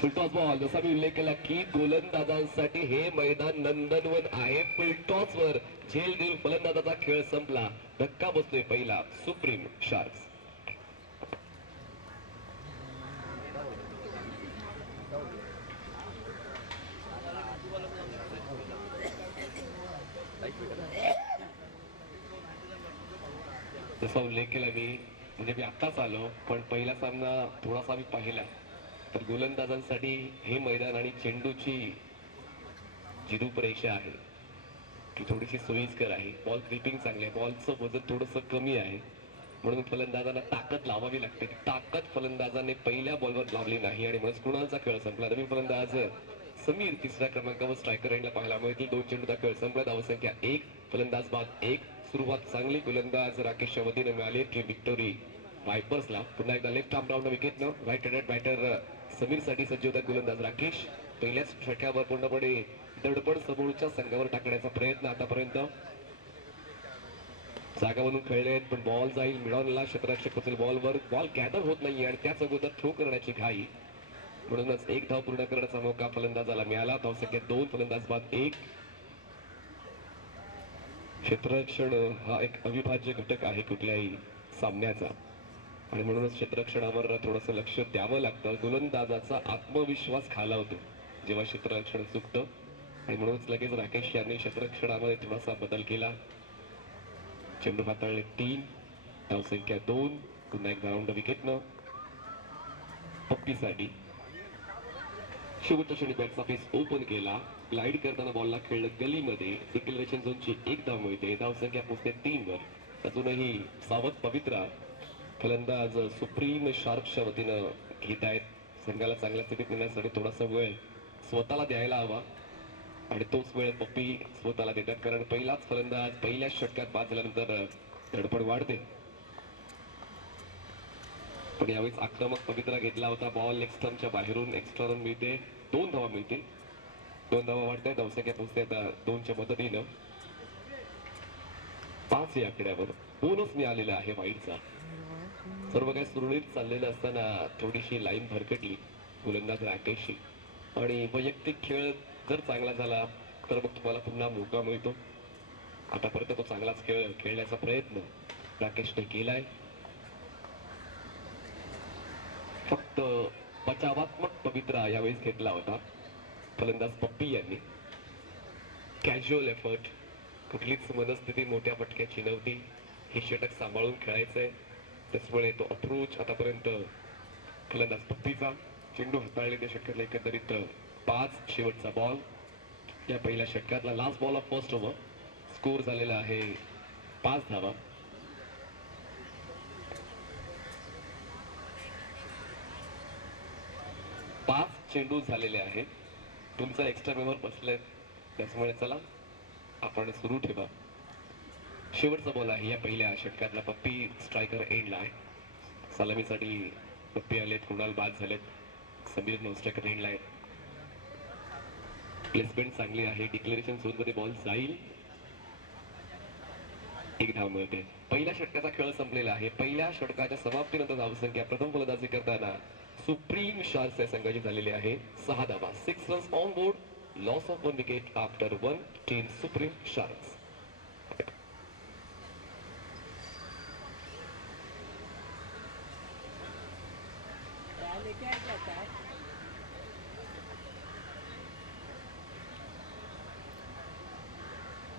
Full toss ball जसा मी उल्लेख केला की गोलंदाजांसाठी हे मैदान नंदनवन आहे. फुलटॉसवर झेल देऊन फलंदाजाचा खेळ संपला. धक्का बसतोय पहिला सुप्रीम शार्क्स. जसा उल्लेख केला मी म्हणजे मी आत्ताच आलो पण पहिला सामना थोडासा मी पाहिला तर गोलंदाजांसाठी हे मैदान आणि चेंडूची जी रूपरेषा आहे ती थोडीशी सोयीस्कर आहे. बॉल क्रिपिंग चांगली आहे. बॉलचं वजन थोडंसं कमी आहे म्हणून फलंदाजांना ताकद लावावी लागते. ताकद फलंदाजाने पहिल्या बॉलवर लावली नाही आणि म्हणून कुणालचा खेळ संपला. नवीन फलंदाज समीर तिसऱ्या क्रमांकावर स्ट्रायकर एंडला पाहायला मिळतील. 2 चेंडूचा खेळ संपला. धावसंख्या 1, फलंदाज बाद 1. सुरुवात चांगली गोलंदाज राकेशच्या वतीने मिळाली की विक्टोरी वायपर्सला. पुन्हा एकदा लेफ्ट आर्म डाऊन विकेटनं राईट हँडेड बॅटर समीरसाठी सज्ज होतात गोलंदाज राकेश. पहिल्याच षटकावर पूर्णपणे दडपण समोरच्या संघावर टाकण्याचा प्रयत्न आतापर्यंत जागा बनवून खेळले आहेत पण बॉल जाईल मिळवला. क्षेत्ररक्षक पोचेल बॉलवर. बॉल गॅदर होत नाहीये आणि त्याच अगोदर थ्रो करण्याची घाई म्हणूनच एक धाव पूर्ण करण्याचा मौका फलंदाजाला मिळाला. धावसंख्या 2, फलंदाज बाद 1. क्षेत्ररक्षण हा एक अविभाज्य घटक आहे कुठल्याही सामन्याचा आणि म्हणूनच क्षेत्ररक्षणावर थोडंसं लक्ष द्यावं लागतं. गोलंदाजाचा आत्मविश्वास खालावतो जेव्हा क्षेत्ररक्षण चुकतं आणि म्हणूनच लगेच राकेश यांनी क्षेत्ररक्षणामध्ये थोडासा बदल केला. चेंडू हाताळले 3, धावसंख्या 2. पुन्हा एक राऊंड विकेटनं पप्पीसाठी. शेवटच्या क्षणी बॅटचा फेस ओपन केला. ग्लाइड करताना बॉलला खेळलं गलीमध्ये. डिक्लेरेशन झोनची 1 धाव मिळते. धावसंख्या पोहोचते 3 वर. अजूनही सावध पवित्रा फलंदाज सुप्रीम शार्क्सच्या वतीनं घेत आहेत. संघाला चांगल्या स्थितीत नेण्यासाठी थोडासा वेळ स्वतःला द्यायला हवा आणि तोच वेळ पप्पी स्वतःला देतात कारण पहिलाच फलंदाज पहिल्याच षटकात बाद झाल्यानंतर धडपड वाढते. पण यावेळेस आक्रमक पवित्रा घेतला होता. बॉल लेग स्टंपच्या बाहेरून एक्स्ट्रा रन मिळते. 2 धावा मिळतील. 2 धावा वाढतायत. धावसंख्या पोहोचते 2च्या मदतीनं 5 या आकड्यावर. बोनस मिळालेला आहे वाईडचा. सर्व काही सुरळीत चाललेलं असताना थोडीशी लाईन भरकटली गोलंदाज राकेशची आणि वैयक्तिक खेळ जर चांगला झाला तर मग तुम्हाला पुन्हा मौका मिळतो. आतापर्यंत तो चांगलाच खेळ खेळण्याचा प्रयत्न राकेशने केलाय. फक्त बचावात्मक पवित्रा यावेळेस घेतला होता फलंदाज पप्पी यांनी. कॅज्युअल एफर्ट, कुठलीच मनस्थिती मोठ्या फटक्याची नव्हती. हे षटक सांभाळून खेळायचंय त्याचमुळे तो अप्रोच आतापर्यंत फलंदाज पप्पीचा. चेंडू हाताळले त्या षटकातला एकंदरीत 5. शेवटचा बॉल या पहिल्या षटकातला last ball of first over. Score झालेला आहे 5 धावा. चेंडू झालेले आहेत. तुमचा एक्स्ट्रा मेंबर बसले त्याच्यामुळे चला आपण सुरू ठेवा. शेवटचा बॉल आहे या पहिल्या षटकातला. पप्पी स्ट्रायकर एंडला आहे. सलामीसाठी पप्पी आलेत. कुणाल बाद झालेत. समीर नो स्ट्रायकर एंडला आहे. प्लेसमेंट चांगली आहे. डिक्लेरेशन झोन मध्ये बॉल जाईल. 1 धाव मिळते. पहिल्या षटकाचा खेळ संपलेला आहे. पहिल्या षटकाच्या समाप्तीनंतर धावसंख्या प्रथम फलंदाजी करताना सुप्रीम शार्क्स या संघाची झालेली आहे 6 धावा. 6 runs on board. Loss of 1 wicket after 1 team supreme sharks.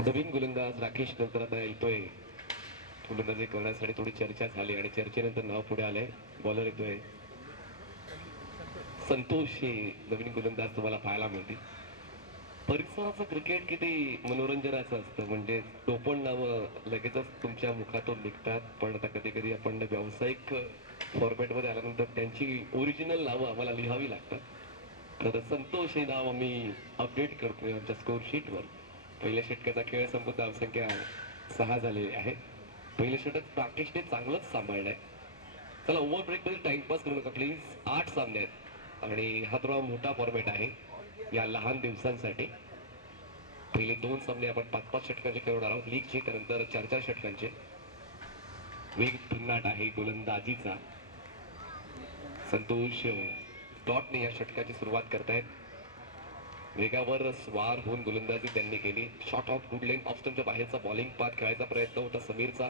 नवीन गोलंदाज राकेश नंतर आता येतोय. गोलंदाजी करण्यासाठी थोडी चर्चा झाली आणि चर्चेनंतर नाव पुढे आलंय. बॉलर येतोय संतोष. हे नवीन गोलंदाज तुम्हाला पाहायला मिळतील. परिसराचं क्रिकेट किती मनोरंजनाचं असतं म्हणजे टोपण नावं लगेचच तुमच्या मुखातून निघतात पण आता कधी कधी आपण व्यावसायिक फॉर्मॅटमध्ये आल्यानंतर त्यांची ओरिजिनल नावं आम्हाला लिहावी लागतात. तर संतोष हे नाव आम्ही अपडेट करतोय आमच्या स्कोर शीटवर. पहिल्या षटकाचा खेळ संपत धावसंख्या 6 झालेली आहे. पहिल्या षटक राकेशने चांगलंच सांभाळलंय. चला ओव्हर ब्रेक मध्ये टाइमपास करू नका प्लीज. 8 सामने आहेत आणि हा थोडा मोठा फॉर्मॅट आहे या लहान दिवसांसाठी. पहिले 2 सामने आपण 5-5 षटकांचे खेळणार आहोत लीगचे. त्यानंतर 4-4 षटकांचे. वेग भिन्नाट आहे गोलंदाजीचा. संतोष डॉटने या षटकाची सुरुवात करतायत. वेगावर स्वार होऊन गोलंदाजी त्यांनी केली. Shot of good length off स्टंपच्या बाहेरचा बॉलिंग पाथ खेळायचा प्रयत्न होता समीरचा,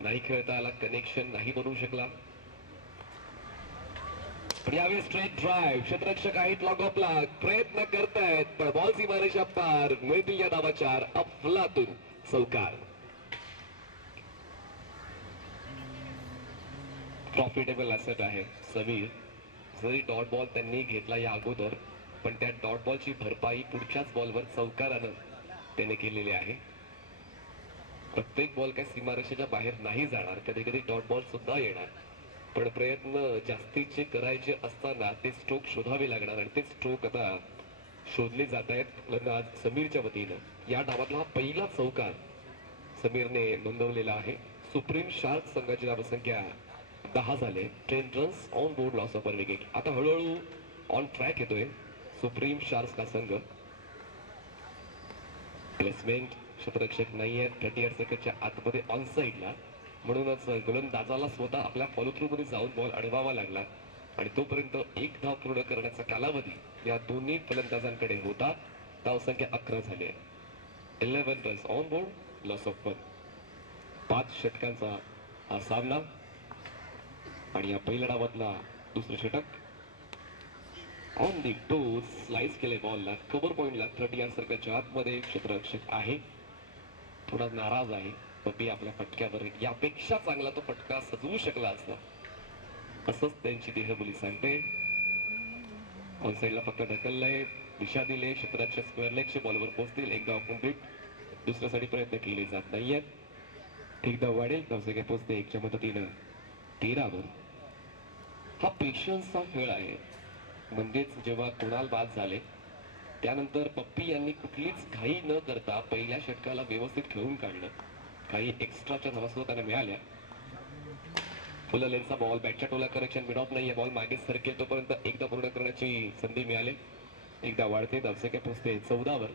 नाही खेळता आला, कनेक्शन नाही बनवू शकला. पण यावेळी स्ट्रेट ड्राईव्ह, क्षेत्ररक्षक आहेत लॉग ऑफला, प्रयत्न करतायत पण बॉल सीमारेषा पार, मिळतील या धावा 4. अफलातून चौकार. प्रॉफिटेबल ॲसेट आहे समीर. जरी डॉट बॉल त्यांनी घेतला या अगोदर, पण त्या डॉट बॉलची भरपाई पुढच्याच बॉलवर चौकारानं त्याने केलेली आहे. प्रत्येक बॉल काही सीमारेषेच्या बाहेर नाही जाणार, कधी कधी डॉट बॉल सुद्धा येणार, पण प्रयत्न जास्तीचे करायचे असताना ते स्ट्रोक शोधावे लागणार आणि ते स्ट्रोक आता शोधले जात आहेत आज समीरच्या वतीनं. या डावातला हा पहिला चौकार समीरने नोंदवलेला आहे. सुप्रीम शार्क संघाची धावसंख्या 10 झाले. 10 runs on board, loss of 1 wicket. आता हळूहळू ऑन ट्रॅक येतोय सुप्रीम शार्क हा संघ. प्लेसमेंट क्षेत्ररक्षक नाही आहेत 38 सेकंडच्या आतमध्ये ऑन साईडला, म्हणूनच गोलंदाजाला स्वतः आपल्या फॉलो थ्रू मध्ये जाऊन बॉल अडवावा लागला आणि तोपर्यंत एक धाव पूर्ण करण्याचा कालावधी या दोन्ही फलंदाजांकडे होता. धावसंख्या 11 झाली आहे. 11 runs on board, loss of 1. 5 षटकांचा हा सामना आणि या पहिल्या डावातला दुसरं षटक. ऑन दी टू स्लाइस केले बॉलला, कव्हर पॉइंटला 38 सर्कलच्या आतमध्ये. क्षेत्ररक्षक आहे थोडा नाराज आहे पप्पी आपल्या फटक्यावर. यापेक्षा चांगला तो फटका सजवू शकला असता, असंच त्यांची देहबोली सांगते. ऑन साईडला फक्त ढकललंय, दिशा दिले. क्षेत्ररक्षक स्क्वेअर लेगच्या बॉलवर पोहोचतील. एकदा कंप्लीट, दुसऱ्यासाठी प्रयत्न केले जात नाहीयेत. एकदा वाढेल, धावसंख्या पोहोचते 1च्या मदतीनं 13वर. हा पेशन्सचा खेळ आहे. म्हणजेच जेव्हा कुणाल बाद झाले त्यानंतर पप्पी यांनी कुठलीच घाई न करता पहिल्या षटकाला व्यवस्थित खेळून काढलं. काही एक्स्ट्राच्या धावा सुद्धा त्यांना मिळाल्या. फुल लेनचा बॉल, बॅटच्या टोला करेक्शन, मिड ऑफ नाहीये, बॉल मागे सरकेल तोपर्यंत एकदा पूर्ण करण्याची संधी मिळाली. एकदा वाढते, धावसंख्या पोहोचते 14वर.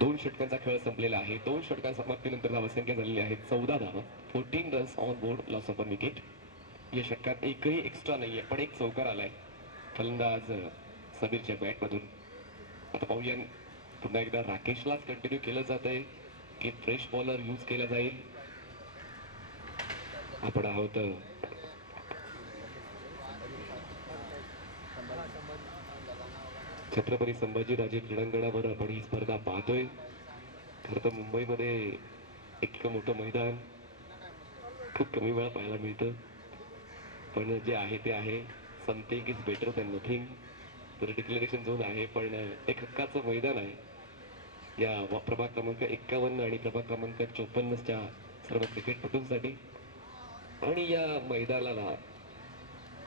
2 षटकांचा खेळ संपलेला आहे. 2 षटकांच्या समाप्तीनंतर धावसंख्या झालेली आहे 14 धावा. 14 runs on board, loss of 1 wicket. या षटकात एकही एक्स्ट्रा नाहीये, पण एक चौकार आलाय फलंदाज समीरच्या बॅट मधून. आता पाहूया पुन्हा एकदा राकेशलाच कंटिन्यू केलं जात आहे की फ्रेश बॉलर यूज केला जाईल. आपण आहोत छत्रपती संभाजीराजे क्रीडांगणावर. आपण ही स्पर्धा पाहतोय. खरं तर मुंबईमध्ये इतकं मोठं मैदान खूप कमी वेळा पाहायला मिळतं, पण जे आहे ते आहे. Something is better than nothing. तर डिक्लेरेशन झोन आहे, पण एक हक्काचं मैदान आहे या प्रभाग क्रमांक 51 आणि प्रभाग क्रमांक 54च्या सर्व क्रिकेटपटूंसाठी. आणि या मैदानाला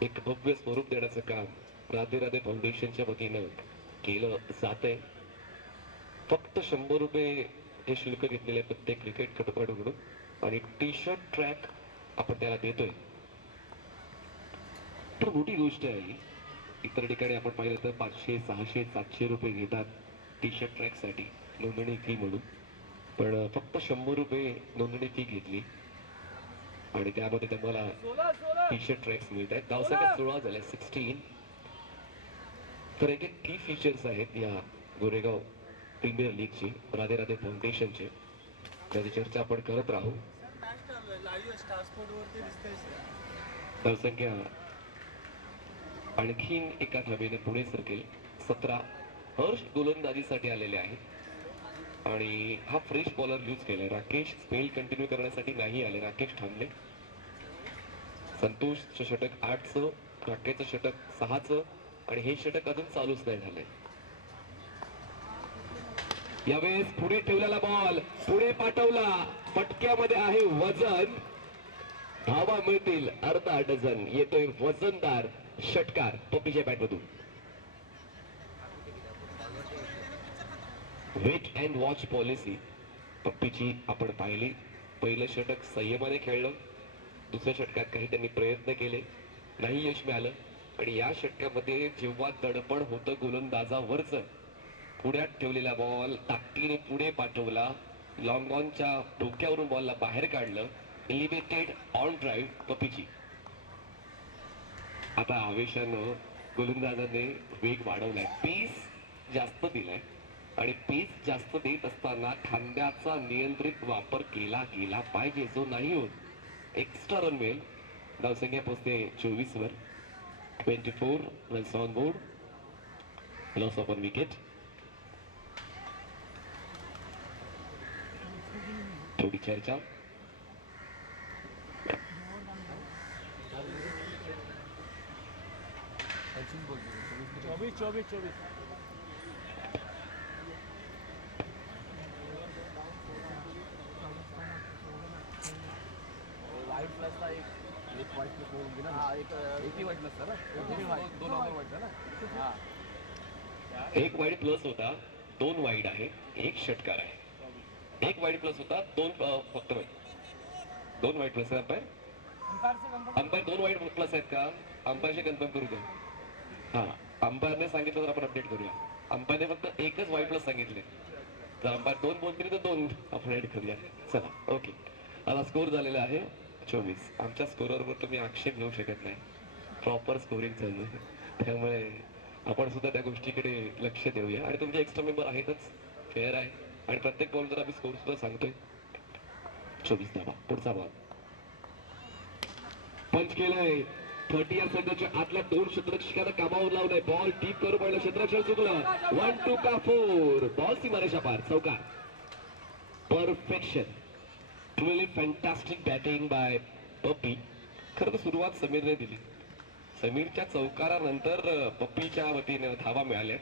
एक भव्य स्वरूप देण्याचं काम राधे राधे फाउंडेशनच्या वतीनं केलं जात आहे. फक्त 100 रुपये हे शुल्क घेतलेले प्रत्येक क्रिकेट खेळाडूकडून आणि टी शर्ट ट्रॅक आपण त्याला देतोय. तर मोठी गोष्ट आहे. इतर ठिकाणी आपण पाहिलं तर 500, 600, 700 रुपये घेतात टी शर्ट ट्रॅकसाठी नोंदणी फी म्हणून, पण फक्त 100 रुपये नोंदणी फी घेतली आणि त्यामध्ये तुम्हाला टी शर्ट ट्रॅक्स मिळत आहेत. धावसंख्या 16 झाल्या, 16. तर एक की फीचर्स आहेत या गोरेगाव प्रीमियर लीगची, राधे राधे फाउंडेशनचे, त्याची चर्चा आपण करत राहू. धावसंख्या आणखीन एका धावेने पुढे सरकेल. 17 हर्ष गोलंदाजीसाठी आलेले आहेत आणि हा फ्रेश बॉलर यूज केलाय. राकेश स्पेल कंटिन्यू करण्यासाठी नाही आले, राकेश थांबले. संतोषचं षटक 8चं, राकेशचं षटक 6चं आणि हे षटक अजून चालूच नाही झालंय. यावेळेस पुढे ठेवलेला बॉल पुढे पाठवला, फटक्यामध्ये आहे वजन. धावा मिळतील अर्धा डझन. येतोय वजनदार षटकार पप्पीच्या बॅटमधून. वेट अँड वॉच पॉलिसी पप्पीची आपण पाहिली. पहिलं षटक संयमाने खेळलं, दुसऱ्या षटकात काही त्यांनी प्रयत्न केले, नाही यश मिळालं आणि या षटकामध्ये जेव्हा दडपण होतं गोलंदाजावरच, पुढ्यात ठेवलेला बॉल ताकदीने पुढे पाठवला, लॉंग ऑनच्या डोक्यावरून बॉलला बाहेर काढलं. एलिव्हेटेड ऑन ड्राईव्ह पप्पीची. आता आवेशानं गोलंदाजाने वेग वाढवलाय, पीस जास्त दिलाय आणि पीस जास्त देत असताना खांद्याचा नियंत्रित वापर केला गेला पाहिजे, जो नाही होत एक्स्ट्रा रन मिळेल. धावसंख्या पोहोचते 24 वर. 24 runs on board, loss of one wicket. थोडी चर्चा. वाईट प्लसला एक वाईट प्लस होऊन गेला ना. एकही वाईट नसतं ना, दोन वाईट ना. हा, एक वाईड प्लस होता, 2 वाईड आहे, एक षटकार आहे. एक वाईड प्लस होता, 2 फक्त वाईड. 2 वाईड प्लस आहे. अंपायर 2 वाईड प्लस आहेत का? अंपायरशी कन्फर्म करू द्या. हा, अंपायरने सांगितलं तर आपण अपडेट करूया. अंपायरने फक्त एकच वाईड प्लस सांगितले. जर अंपायर 2 बोलतील तर 2 आपण ऍड करूया. चला, ओके. आता स्कोर झालेला आहे 24. आमच्या स्कोरवर तुम्ही आक्षेप घेऊ शकत नाही, प्रॉपर स्कोरिंग चालू आहे. त्यामुळे आपण सुद्धा त्या गोष्टीकडे लक्ष देऊया. आणि तुमचे एक्स्ट्रा मेंबर आहेतच, फेअर आहे. आणि प्रत्येक बॉल जर आम्ही स्कोर सुद्धा सांगतोय. 24 धावा. पुढचा बॉल पंच केलंय. 30 या संघाच्या आतल्या 2 क्षेत्ररक्षकांना कामावर लावलंय. बॉल डीप करू पडलं, क्षेत्ररक्षण चुकलं. 1-2 का 4. बॉल सीमारेषा पार, चौकार. Perfection. Truly fantastic batting by Pappi. खरं तर सुरुवात समीरने दिली. समीरच्या चौकारानंतर पप्पीच्या वतीने धावा मिळाल्या.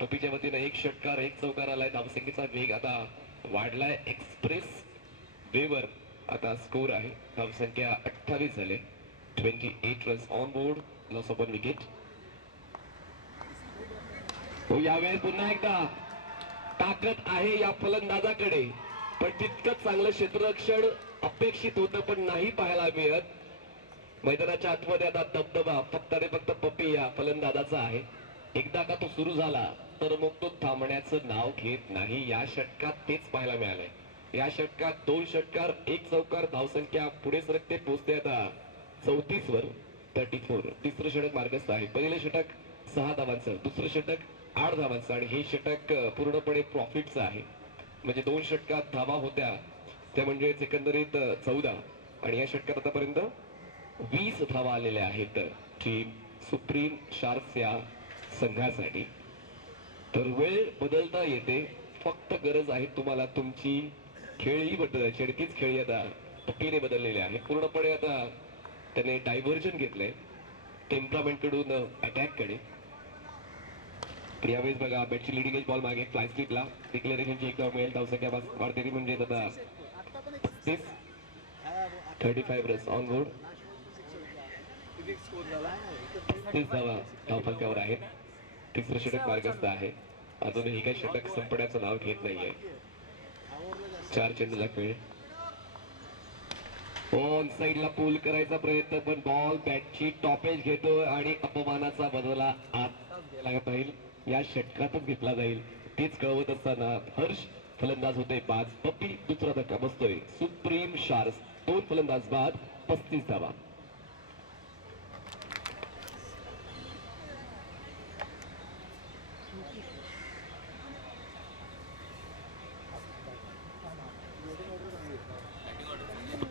पप्पीच्या वतीने 1 षटकार 1 चौकार आलाय. धावसंख्येचा वेग आता वाढलाय एक्सप्रेस वेवर. आता स्कोर आहे, धावसंख्या 28 झाले. 28 runs on board, loss of one wicket. हो, यावेळेस पुन्हा एकदा ताकद आहे या फलंदाजाकडे, पण तितकंच चांगलं क्षेत्ररक्षण अपेक्षित होतं, पण नाही पाहायला मिळत. मैदानाच्या आतमध्ये आता दबदबा फक्त आणि फक्त पप्पी या फलंदाजाचा आहे. एकदा का तो सुरू झाला तर मग तो थांबण्याचं नाव घेत नाही. या षटकात तेच पाहायला मिळालंय. या षटकात 2 षटकार 1 चौकार. धावसंख्या पुढे सरकते, पोहोचते आता 34 वर. 34. तिसरं षटक मार्गस्थ आहे. पहिलं षटक 6 धावांचं, दुसरं षटक 8 धावांचं आणि हे षटक पूर्णपणे प्रॉफिटचं आहे. म्हणजे 2 षटकात धावा होत्या त्या म्हणजे एकंदरीत 14 आणि या षटकात आतापर्यंत 20 धावा आलेल्या आहेत टीम सुप्रीम शार्क्स या संघासाठी. तर वेळ बदलता येते, फक्त गरज आहे तुम्हाला तुमची खेळी बदलायची आणि तीच खेळी आता पप्पीने बदललेली आहे पूर्णपणे. आता त्याने डायव्हर्जन घेतलंय टेम्परामेंट कडून अटॅक कडे. यावेळेस बघा बॅटची लिडिंग एज बॉल मागे फ्लाय स्लिपला डिक्लेरेशनची 1 धाव मिळेल. धावसंख्या वाढते म्हणजे आता 35 रन्स ऑन बोर्ड. 30 धावा धावफलकावर आहेत. तिसरं षटक मार्गस्थ आहे. अजूनही काही षटक संपण्याचं नाव घेत नाहीये. 4 चेंडूचा खेळ. ऑन साईडला पूल करायचा प्रयत्न, पण बॉल बॅटची टॉपेज घेतो आणि अपमानाचा बदला आत गेला पाहिजे. या षटकातच घेतला जाईल तेच कळवत असताना हर्ष फलंदाज होते बाद. पप्पी दुसरा धक्का बसतोय. सुप्रीम शार्क्स 2 फलंदाज बाद, 35 धावा.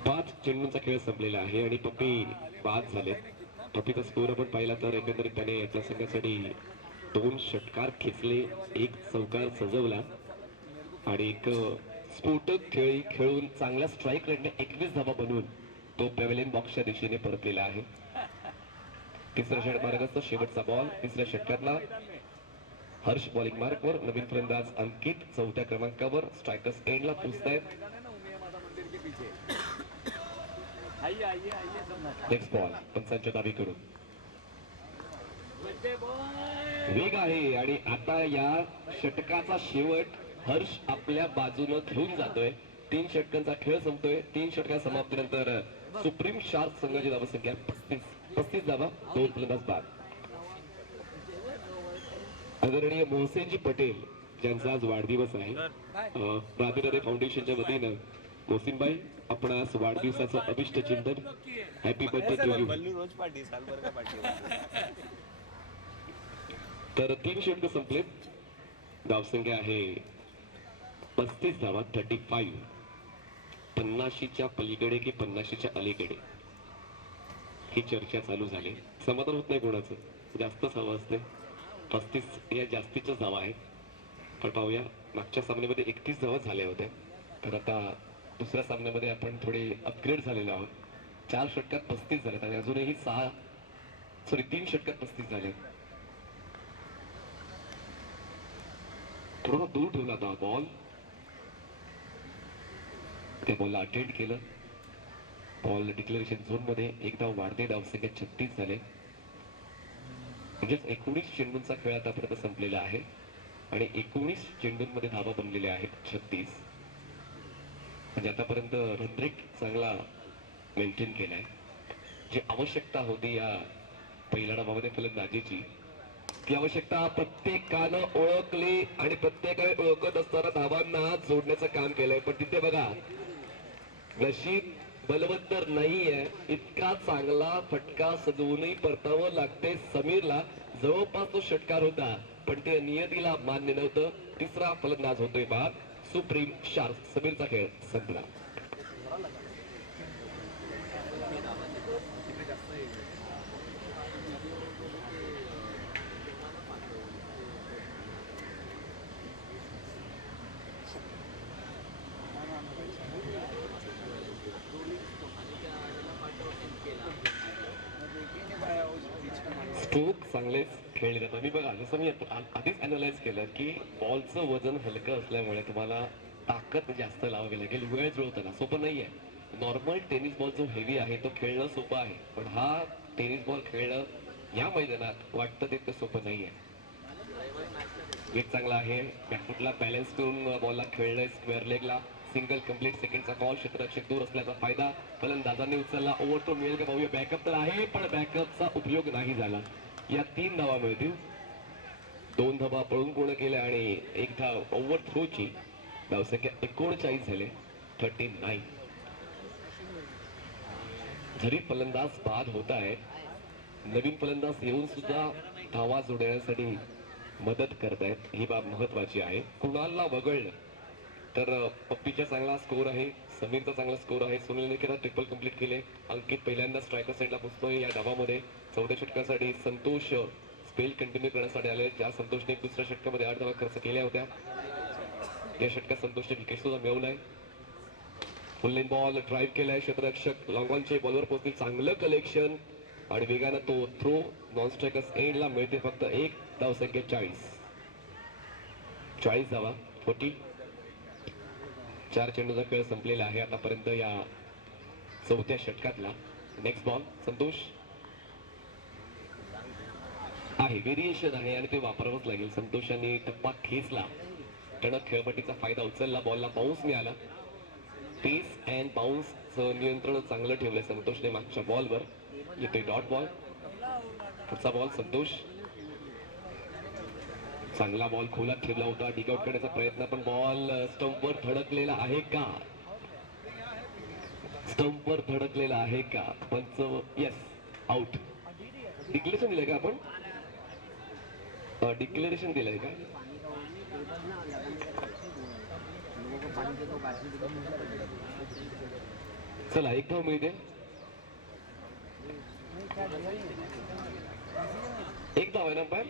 पाच चेंडूंचा खेळ संपलेला आहे आणि पप्पी बाद झाले. पप्पीचा स्कोर आपण पाहिला तर एकंदरीत त्याने आपल्या संघासाठी 2 षटकार खेचले, 1 चौकार सजवला आणि एक स्फोटक खेळी खेळून चांगला स्ट्राईक रेटने 21 धावा बनवून तो पॅव्हेलियन बॉक्सच्या दिशेने परतलेला आहे. तिसरा षटक मार्गस्थ, शेवटचा बॉल. तिसऱ्या षटकातला हर्ष बॉलिंग मार्कवर. नवीन फलंदाज अंकित 4थ्या क्रमांकावर. स्ट्रायकर्स एंडला पोहोचतायत. नेक्स्ट बॉल पंचांच्या दाबीकडून वेग आहे आणि आता या षटकाचा शेवट हर्ष आपल्या बाजूने घेऊन जातोय. 3 षटकांचा खेळ संपतोय. 3 षटका समाप्तीनंतर सुप्रीम शार्क संघाची धावसंख्या 35 धावा, 2 फलंदाज बाद. आदरणीय मोहसेनजी पटेल ज्यांचा आज वाढदिवस आहे, राधेराधे फाउंडेशनच्या वतीनं मोसिनबाई आपणास वाढदिवसाचं अभिष्ट चिंतन. Happy birthday to you. Ballu रोज पार्टी साल भर का पार्टी. तर 3 षटक संपले. धावसंख्या आहे 35 धावा 35. 50च्या पलीकडे की 50च्या अलीकडे ही चर्चा चालू झाली. समाधान होत नाही कोणाचं, जास्तच हवं असते. 35 या जास्तीच्या धावा आहेत. पण पाहूया, मागच्या सामन्यामध्ये 31 धावा झाल्या होत्या. तर आता दुसऱ्या सामन्यामध्ये आपण थोडे अपग्रेड झालेलो आहोत. 4 षटकात 35 झालेत आणि अजूनही 3 षटकात 35 झाले. थोडा दूर ठेवला होता बॉल, त्या बॉलला अटेंड केलं. बॉल डिक्लेरेशन झोन मध्ये एक धाव वाढते. धावसंख्या 36 झाले. म्हणजेच 19 चेंडूंचा खेळ आतापर्यंत संपलेला आहे आणि 19 चेंडूंमध्ये धावा बनलेल्या आहेत 36. म्हणजे आतापर्यंत रन रेट चांगला मेंटेन केलाय. जी आवश्यकता होती या पहिल्या डावामध्ये फलंदाजीची, ती आवश्यकता प्रत्येकानं ओळखली आणि प्रत्येकाने ओळखत असताना धावांना जोडण्याचं काम केलंय. पण तिथे बघा, नशीब बलवत तर नाहीये. इतका चांगला फटका सजवूनही परतावं लागते समीरला. जवळपास तो षटकार होता पण ते नियतीला मान्य नव्हतं. तिसरा फलंदाज होतोय बाद. Supreme shark. समीरचा खेळ संपला. स्ट्रोक चांगलेच खेळले जातात. मी बघा, जसं मी आधीच अनालाइज केलं की बॉलचं वजन हलकं असल्यामुळे तुम्हाला ताकद जास्त लावावी लागेल. वेळ जुळताना सोपं नाहीये. नॉर्मल टेनिस बॉल जो हेवी आहे तो खेळणं सोपं आहे, पण हा टेनिस बॉल खेळणं या मैदानात वाटतं तितकं सोपं नाहीये. वेग चांगला आहे. बॅकफुटला बॅलन्स करून बॉलला खेळलंय. स्क्वेअर लेगला सिंगल कंप्लीट. सेकंडचा बॉल क्षेत्ररक्षक दूर असल्याचा फायदा. फलंदाजांनी उचलला. ओव्हर तो मिळेल का पाहूया. बॅकअप तर आहे पण बॅकअपचा उपयोग नाही झाला. या 3 धावा मिळतील. 2 धावा पळून पूर्ण केल्या आणि 1 धाव ओव्हर थ्रोची. धावसंख्या 39 झाले 39. जरी फलंदाज बाद होत आहे, नवीन फलंदाज येऊन सुद्धा धावा जोडण्यासाठी मदत करतायत, ही बाब महत्वाची आहे. कुणालला वगळलं तर पप्पीचा चांगला स्कोर आहे. समीरचा चांगला स्कोर आहे. सुनीलने केला ट्रिपल कंप्लीट केले. अंकित पहिल्यांदा स्ट्रायकर साईडला पोहोचतोय या डावामध्ये. 14 षटकासाठी संतोष स्पेल कंटिन्यू करण्यासाठी आले. ज्या संतोषने दुसऱ्या षटकामध्ये 8 धावा खर्च केल्या होत्या, या षटकात संतोषने विकेट सुद्धा मिळवलाय. फुल लेन बॉल ड्राईव्ह केलाय. क्षेत्ररक्षक लॉंगॉनचे बॉलवर पोहोचतील. चांगलं कलेक्शन आणि वेगानं तो थ्रो. नॉन स्ट्रायकर्स एंडला मिळते फक्त 1. धावसंख्या 40 धावा 40. 4 चेंडूचा खेळ संपलेला आहे आतापर्यंत या 4थ्या षटकातला. नेक्स्ट बॉल संतोष आहे. व्हेरिएशन आहे आणि ते वापरावंच लागेल. संतोषांनी टप्पा खेचला. टणक खेळपट्टीचा फायदा उचलला. बॉलला बाउन्स मिळाला. पेस अँड बाउन्स नियंत्रण चांगलं ठेवलंय संतोषने मागच्या बॉलवर. येतोय डॉट बॉल. पुढचा बॉल संतोष. चांगला बॉल खोलात ठेवला होता. डिगआउट करण्याचा प्रयत्न, पण बॉल स्टंपवर धडकलेला आहे का? स्टंपवर धडकलेला आहे का? पंच येस, आउट. डिक्लेरेशन दिलंय का आपण? डिक्लेरेशन दिलंय का? चला, 1 धाव मिळते. 1 धाव आहे ना पण?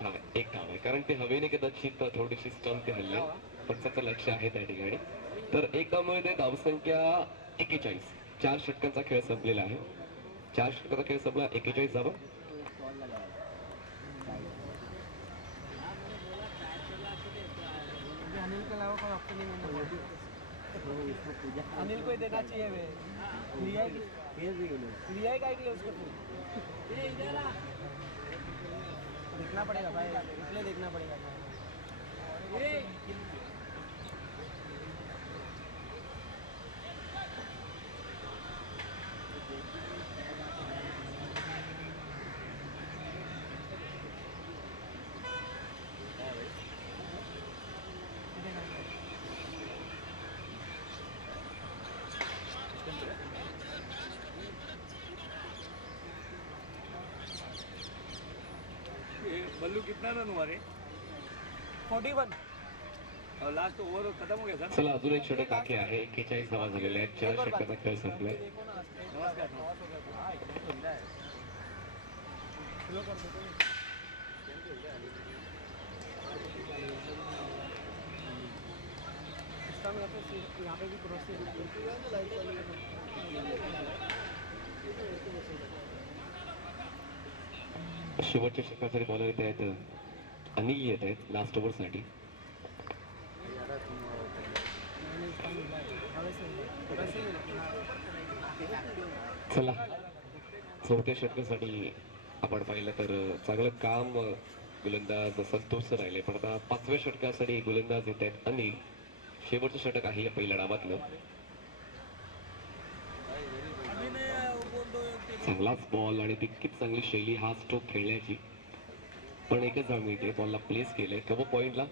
हा, 1 धाव आहे. कारण ते हवेने कदाचित थोडीशी स्टंप ते हल्ले, पण त्याचं लक्ष आहे त्या ठिकाणी. तर 1 धाव मिळते. धावसंख्या 41. 4 षटकांचा खेळ संपलेला आहे. 4 षटकाचा खेळ संपला. 41 धावा. अनिल को देना चाहिए वे लिया क्या कि उसको देखना पड़ेगा भाई, इसलिए देखना पड़ेगा। बल्लू कितना रन हुआ रे 41. और लास्ट ओव्हर खत्म हो गया सर चला अजून एक षटक बाकी आहे. 41 धावा झालेल्या आहेत. 4 षटकाचा खेळ संपलाय. नमस्कार यहाँ पे भी क्रॉस शेवटच्या षटकासाठी बॉलर येत आहेत. अनिल येत आहेत लास्ट ओव्हर साठी. चला चौथ्या षटकासाठी आपण पाहिलं तर चांगलं काम गोलंदाज संतोष राहिले. पण आता 5व्या षटकासाठी गोलंदाज येत आहेत अनिल. शेवटचं षटक आहे या पहिल्या डावातलं. चांगलाच बॉल आणि तितकीच चांगली शैली हा स्ट्रोक खेळण्याची. पण एकच धाव मिळते. बॉलला प्लेस केलंय कव्हर पॉइंटला.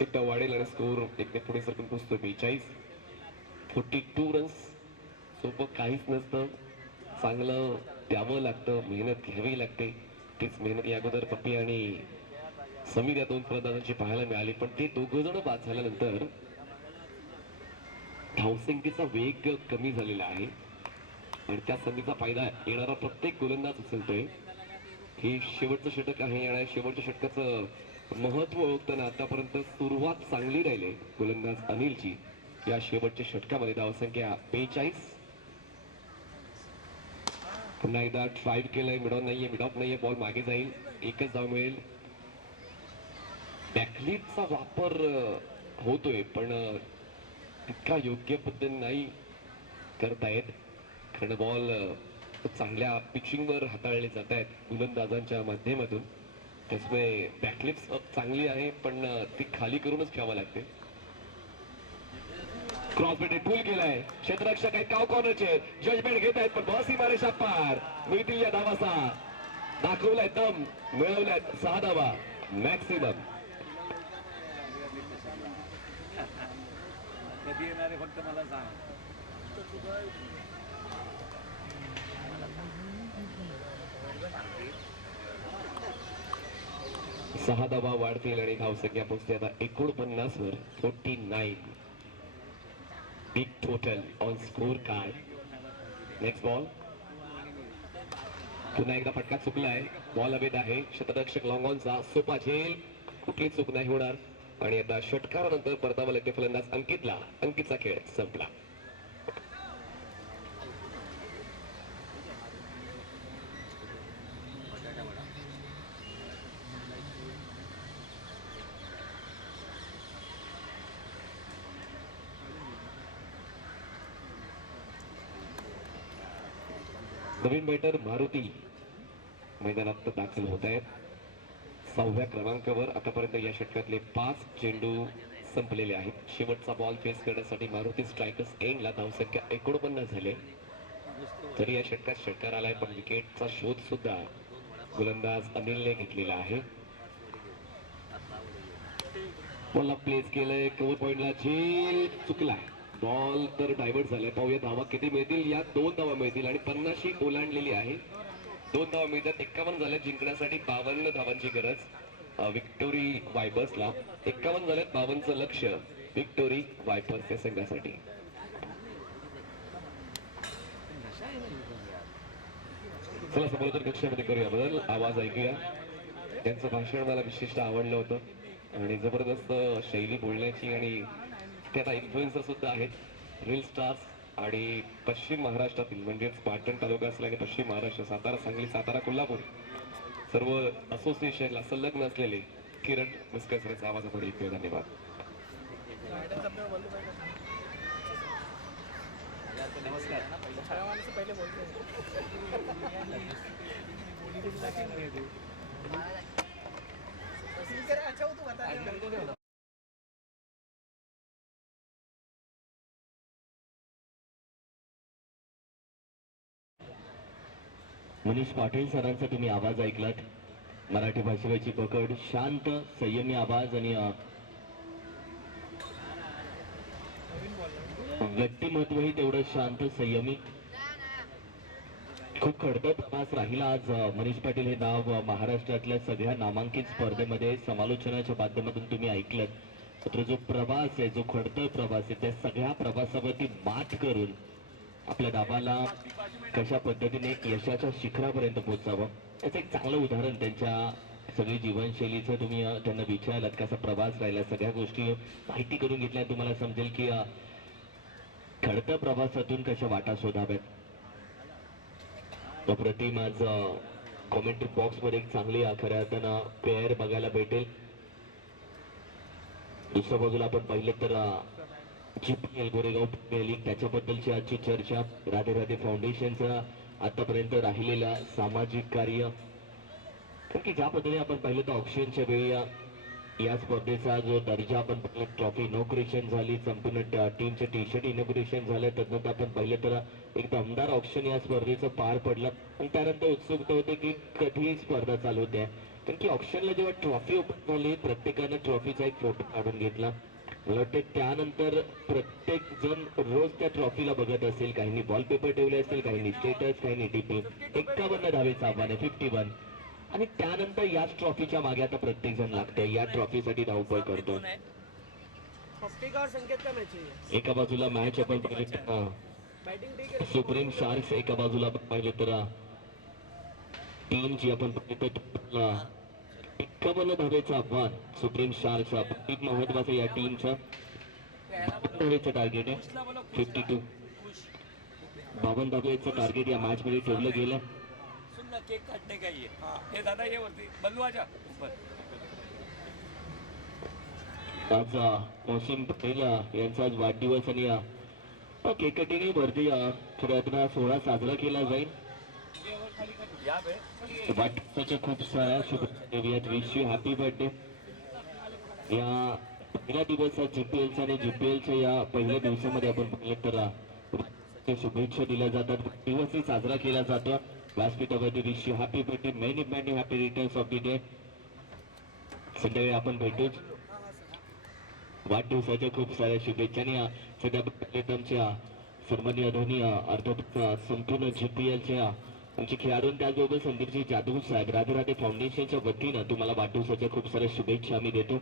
एक डाव वाढेल आणि स्कोर एकने पुढे सरकून पोहोचतो 42. 42 रन्स सोपं काहीच नसतं. चांगलं द्यावं लागतं. मेहनत घ्यावी लागते. तीच मेहनत या अगोदर पप्पी आणि समीर या दोन फलंदाजांची पाहायला मिळाली. पण ते दोघं जण बाद झाल्यानंतर धावसंख्येचा वेग कमी झालेला आहे आणि त्या संधीचा फायदा येणारा प्रत्येक गोलंदाज उचलतोय. हे शेवटचं षटक आहे आणि शेवटच्या षटकाचं महत्व ओळखताना आतापर्यंत सुरुवात चांगली राहिली गोलंदाज अनिलची. या शेवटच्या षटकामध्ये धावसंख्या 42. पुन्हा एकदा ड्राईव्ह केलंय. मिड ऑफ नाहीये. बॉल मागे जाईल. एकच धाव मिळेल. बॅकलीटचा वापर होतोय पण तितका योग्य पद्धतीने नाही करतायत. कारण बॉल चांगल्या पिचिंगवर हाताळले जात आहेत गोलंदाजांच्या माध्यमातून. त्यामुळे बॅकलिप्स चांगली आहे पण ती खाली करूनच खेळावं लागते. क्रॉस बेटे पूल केलाय. क्षेत्ररक्षक आहेत काव कॉर्नरचे. जजमेंट घेत आहेत पण बॉस ही मारेशा पार. मिळतील या धावाचा. दाखवलाय दम. मिळवल्यात 6 धावा मॅक्सिमम. कधी येणारे फक्त मला सांग. 6 धावा वाढतील आणि धावसंख्या पोहोचते आता 49 वर. 49 big total on score card. Next ball. पुन्हा एकदा फटका चुकलाय. बॉल अवेद आहे. शतरक्षक लॉंग ऑनचा सोपा झेल. कुठली चूक नाही होणार आणि आता षटकारानंतर परतावा लागते फलंदाज अंकितला. अंकितचा खेळ संपला. नवीन बॅटर मारुती मैदानात दाखल होत आहेत. 6व्या क्रमांकावर. आतापर्यंत या षटकातले 5 चेंडू संपलेले आहेत. शेवटचा बॉल फेस करण्यासाठी मारुती स्ट्रायकर्स एंडला. धावसंख्या 49 झाले. तरी या षटकात षटकार आलाय पण विकेटचा शोध सुद्धा गोलंदाज अनिलने घेतलेला आहे. बॉलला प्लेस केलंय. कव्हर पॉइंटला झेल चुकलाय. बॉल तर डायव्हर्ट झालाय. पाहूया धावा किती मिळतील. या 2 धावा मिळतील आणि 50 ओलांडलेली आहे. 2 धावा मिळतात. 51 झाल्या. जिंकण्यासाठी 52 धावांची गरज विक्टोरी वायपर्सला. 51 झाल्यात. 52चं लक्ष विक्टोरी वायपर्स या संघासाठी. चला समोर कक्षामध्ये करूया बदल. आवाज ऐकूया. त्यांचं भाषण मला विशिष्ट आवडलं होतं आणि जबरदस्त शैली बोलण्याची आणि ते आता इन्फ्लुएन्सर सुद्धा आहेत. रील स्टार्स आणि पश्चिम महाराष्ट्रातील म्हणजेच पाटण तालुका असला आणि पश्चिम महाराष्ट्र सातारा सांगली सातारा कोल्हापूर सर्व असोसिएशनला संलग्न असलेले किरण मिस्कसरेचा आवाज आपण ऐकूया. धन्यवाद. नमस्कार. अच्छा वो तो बता रहे हो. मनीष पाटील सरांचा तुम्ही आवाज ऐकलात. मराठी भाषेची पकड, शांत संयमी आवाज आणि व्यक्तिमत्वही तेवढं शांत संयमी. खूप खडतर प्रवास राहिला आज. मनीष पाटील हे नाव महाराष्ट्रातल्या सगळ्या नामांकित स्पर्धेमध्ये समालोचनाच्या माध्यमातून तुम्ही ऐकलं. मात्र जो प्रवास आहे, जो खडतर प्रवास आहे, त्या सगळ्या प्रवासावरती मात करून आपल्या डावाला कशा पद्धतीने एक यशाच्या शिखरापर्यंत पोहोचावं याचं एक चांगलं उदाहरण त्यांच्या सगळी जीवनशैलीचं तुम्ही त्यांना विचारलात, कसा प्रवास राहिला, सगळ्या गोष्टी माहिती करून घेतल्या. तुम्हाला समजेल की खडतर प्रवासातून कशा वाटा शोधाव्यात. अप्रतिम आज कॉमेंट्री बॉक्स मध्ये एक चांगली खऱ्या अर्थानं पेअर बघायला भेटेल. दुसऱ्या बाजूला आपण पाहिलं तर GPL गोरेगाव प्रीमियर लीग त्याच्याबद्दलची आजची चर्चा, राधे राधे फाउंडेशनचा आतापर्यंत राहिलेला सामाजिक कार्य, कारण की ज्या पद्धतीने आपण पाहिलं तर ऑक्शनच्या वेळी या स्पर्धेचा जो दर्जा आपण पाहिलं, ट्रॉफी इनॉग्रेशन झाली, संपूर्ण टीमचे टी शर्ट इनॉग्रेशन झालं, त्यानंतर आपण पाहिलं तर एक दमदार ऑक्शन या स्पर्धेचं पार पडलं. आणि त्यानंतर उत्सुकता होते की कधी स्पर्धा चालू होते, कारण की ऑक्शनला जेव्हा ट्रॉफी ओपन झाली प्रत्येकानं ट्रॉफीचा एक फोटो काढून घेतला. मला वाटतं त्यानंतर प्रत्येक जण रोज त्या ट्रॉफीला बघत असेल. काहींनी वॉलपेपर ठेवले असेल, काहींनी स्टेटस, काहींनी डीपी. 51 धावेचं आव्हान आहे, 51. आणि त्यानंतर याच ट्रॉफीच्या मागे आता प्रत्येक जण लागतंय, या ट्रॉफीसाठी धावपळ करतो. एका बाजूला मॅच आपण पाहिलं सुप्रीम शार्क्स, एका बाजूला आपण पाहिलं तर टीमची आपण पाहिलं तर 51 धावेचं आव्हान सुप्रीम शार्क्स. खूप महत्वाचं या टीमचं धावेचं टार्गेट आहे 52. 52 धावेचं टार्गेट या मॅच मध्ये ठेवलं गेलं. केक काटने का ये दादा ये वरती बल्लू आजा ऊपर. आज मोहसिन पटेल यांचा आज वाढदिवस आणि केक कटिंग वरती खऱ्या सोहळा साजरा केला जाईल. वाढदिवसाच्या खूप साऱ्या शुभेच्छा. Wish you happy birthday. या पहिल्या दिवसात GPLचा आणि GPLच्या या पहिल्या दिवसामध्ये आपण पाहिलं तर शुभेच्छा दिल्या जातात, दिवसही साजरा केला जातो. व्यासपीठावरती wish you happy birthday, many many happy returns of the day. संध्याकाळी आपण भेटूच. वाढदिवसाच्या खूप साऱ्या शुभेच्छा. आणि सध्या तुमच्या सन्माननीय धोनी अर्थात संपूर्ण GPLच्या आमचे खेळाडू, त्याचबरोबर संदीपजी जाधव साहेब राधे राधे फाउंडेशनच्या वतीनं तुम्हाला वाढदिवसाच्या खूप साऱ्या शुभेच्छा आम्ही देतो.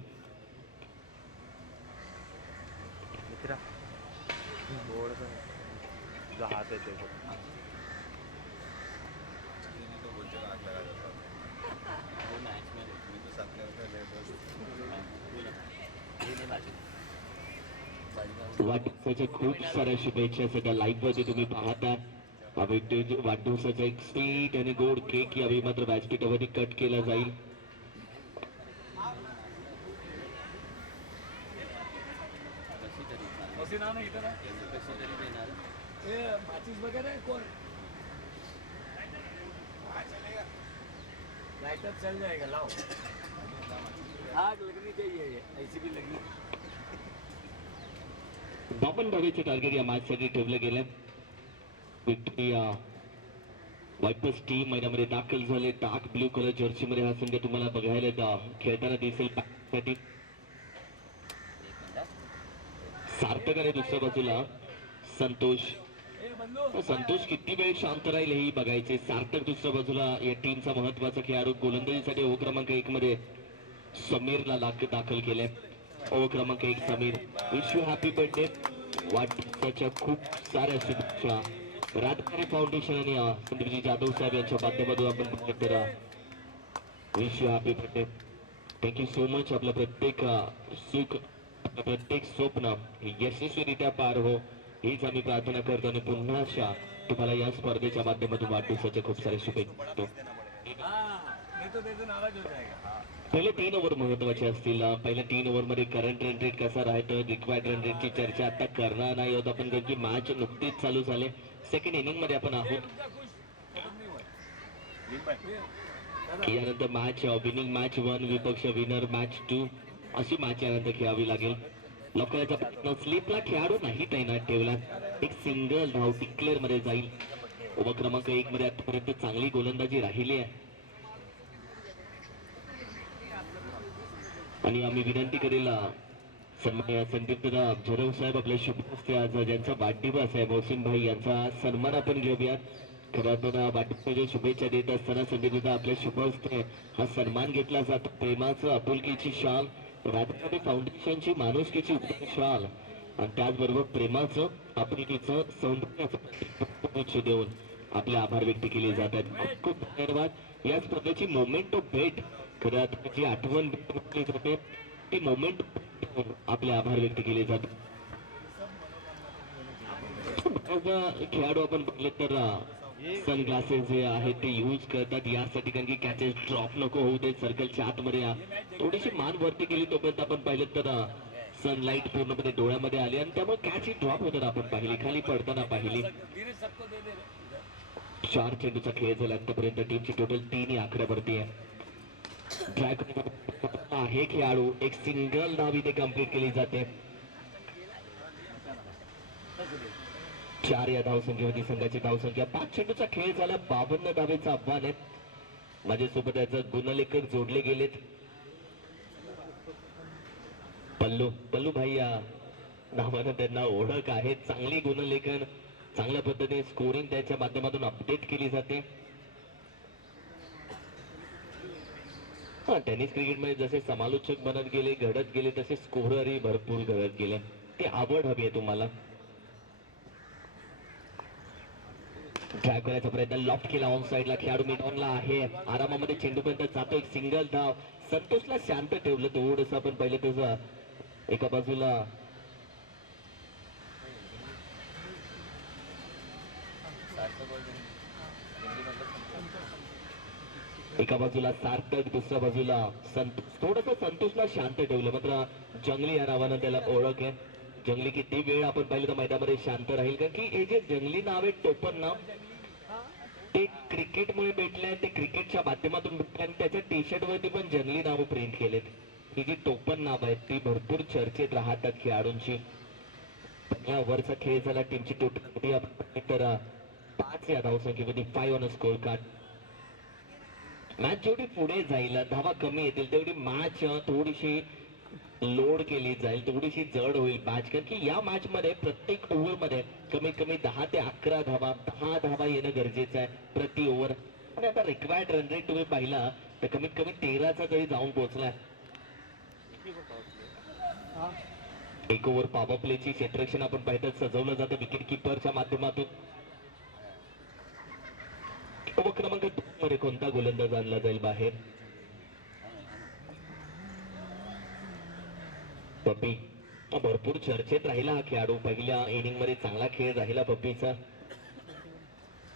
वाढदिवसाच्या खूप साऱ्या शुभेच्छा सध्या लाईव्ह वरती तुम्ही पाहता. वाढदिवसाचा एक स्वीट आणि गोड केक यावेळी मात्र व्यासपीठावरती कट केला जाईल. चल जाएगा लाओ. आग लगनी चाहिए, ऐसी भी लगनी. 52 धावेचे टार्गेट या मॅच साठी ठेवलं गेलं. विक्टोरिया वाईपर्स टीम मैदानामध्ये दाखल झाले. डार्क ब्ल्यू कलर जर्सी मध्ये हा संघ तुम्हाला बघायला खेळताना दिसेल. साठी सार्थक आणि दुसऱ्या बाजूला संतोष किती वेळ शांत राहील हे बघायचे. सार्थक दुसऱ्या बाजूला या टीमचा महत्वाचा खेळाडू. गोलंदाजीसाठी ओव्हर क्रमांक 1 मध्ये समीरला दाखल केले. ओव्हर क्रमांक 1 Sameer. Wish you happy birthday. वाढदिवसाच्या खूप साऱ्या शुभेच्छा राधे फाउंडेशन आणि संदीपजी जाधव साहेब यांच्या माध्यमातून आपण तर wish you happy birthday. Thank you so much. आपलं प्रत्येक सुख, प्रत्येक स्वप्न यशस्वीरित्या पार हो हीच आम्ही प्रार्थना करतो. आणि पुन्हा अशा तुम्हाला या स्पर्धेच्या माध्यमातून वाढदिवसाच्या खूप साऱ्या शुभेच्छा देतो. पहिले 3 ओव्हर महत्वाचे असतील. पहिल्या 3 ओव्हर मध्ये करंट रन रेट कसा राहतो, रिक्वायर्ड रन रेटची चर्चा आता करणार नाही आहोत आपण, कारण की मॅच नुकतीच चालू झाले. सेकंड इनिंग मध्ये आपण आहोत. यानंतर मॅच विनिंग मॅच 1 विपक्ष विनर मॅच 2 अशी मॅच यानंतर खेळावी लागेल. लोकांचा प्रयत्न स्लिपला खेळाडू नाही तैनात ठेवला. एक सिंगल धाव डिक्लेअर मध्ये जाईल. ओव्हर क्रमांक 1 मध्ये आतापर्यंत चांगली गोलंदाजी राहिली आहे. आणि आम्ही विनंती करेल सन्माननीय संदीप जाधव साहेब आपल्या शुभ हस्ते आज ज्यांचा वाढदिवस आहे मोहसिन भाई यांचा सन्मान आपण घेऊयात. खऱ्या वाटण्याच्या शुभेच्छा देत असताना संदीपदा आपल्या शुभ हस्ते हा सन्मान घेतला जातो. प्रेमाचं आपुलकीची शाल, राधानगरी फाउंडेशनची माणुसकीची उत्तम शाल आणि त्याचबरोबर प्रेमाचं आपुलकीचं सौंदर्याचं देऊन आपले आभार व्यक्त केले जातात. खूप खूप धन्यवाद. या स्पर्धेची मोमेंट ऑफ भेट खऱ्या जी आठवण व्यक्त होते ती मोमेंट आपले आभार व्यक्त केले जातात. खेळाडू आपण बघले तर सनग्लासेस जे आहेत ते यूज करतात यासाठी, कारण की कॅचेस ड्रॉप नको होऊ दे. सर्कलच्या आतमध्ये या थोडीशी मान वरती केली तोपर्यंत आपण पाहिलं तर सनलाईट पूर्णपणे डोळ्यामध्ये आली आणि त्यामुळे कॅच ही ड्रॉप होताना आपण पाहिली, खाली पडताना पाहिली. 4 चेंडूचा खेळ झाला आतापर्यंत. टीमची टोटल 3 आकड्यावरती आहे. हे खेळाडू एक सिंगल धाव इथे कंप्लीट केली जाते. 4 या धावसंख्येवरती संघाची धावसंख्या. 5 चेंडूचा खेळ झाला. 52 धावेचं आव्हान आहे. माझ्यासोबत याचं गुणलेखक जोडले गेलेत. पल्लू भाई या नावानं त्यांना ओळख आहे. चांगली गुणलेखन, चांगल्या पद्धतीने स्कोरिंग त्याच्या माध्यमातून अपडेट केली जाते. टेनिस क्रिकेटमध्ये जसे समालोचक बनत गेले, घडत गेले, तसे स्कोररही भरपूर घडत गेले. ते आवड हवी आहे तुम्हाला. ड्राइव्ह करायचा प्रयत्न, लॉफ्ट केला ऑन साइडला. खेळाडू मिड ऑनला आहे. आरामामध्ये चेंडूपर्यंत जातो. एक सिंगल धाव. संतोषला शांत ठेवलं थोडंसं आपण पाहिलं तसं. एका बाजूला सार्थक, दुसऱ्या बाजूला संतोष. थोडस संतोषला शांत ठेवलं. मात्र जंगली या नावानं त्याला ओळख आहे. जंगली किती वेळ आपण पाहिलं तर मैदानामध्ये शांत राहील, कारण की हे जे जंगली नाव आहे टोपण नाव ते क्रिकेटमुळे भेटलंय. ते क्रिकेटच्या माध्यमातून भेटलंय आणि त्याच्या टी शर्ट वरती पण जंगली नाव प्रिंट केलेत. ही जी टोपण नाव आहेत ती भरपूर चर्चेत राहतात खेळाडूंची. या वरचा खेळ झाला. टीमची टोटल तर 5 या धावसंख्येमध्ये 5 ऑन स्कोर कार्ड. मॅच जेवढी पुढे जाईल, धावा कमी येतील, तेवढी मॅच थोडीशी लोड केली जाईल, थोडीशी जड होईल मॅच. कारण की या मॅच मध्ये प्रत्येक ओव्हर मध्ये कमीत कमी 10 ते 11 धावा, 10 धावा येणं गरजेचं आहे प्रति ओव्हर. आणि आता रिक्वायर्ड रन रेट तुम्ही पाहिला तर कमीत कमी 13चा तरी जाऊन पोहोचलाय. एक ओव्हर पॉवर प्लेची क्षेत्ररक्षण आपण पाहिलं सजवलं जातं विकेट किपरच्या माध्यमातून. ओव्हर क्रमांक 2 मध्ये कोणता गोलंदाज आणला जाईल बाहेर? पप्पी भरपूर चर्चेत राहिला हा खेळाडू. पहिल्या इनिंग मध्ये चांगला खेळ राहिला पप्पीचा.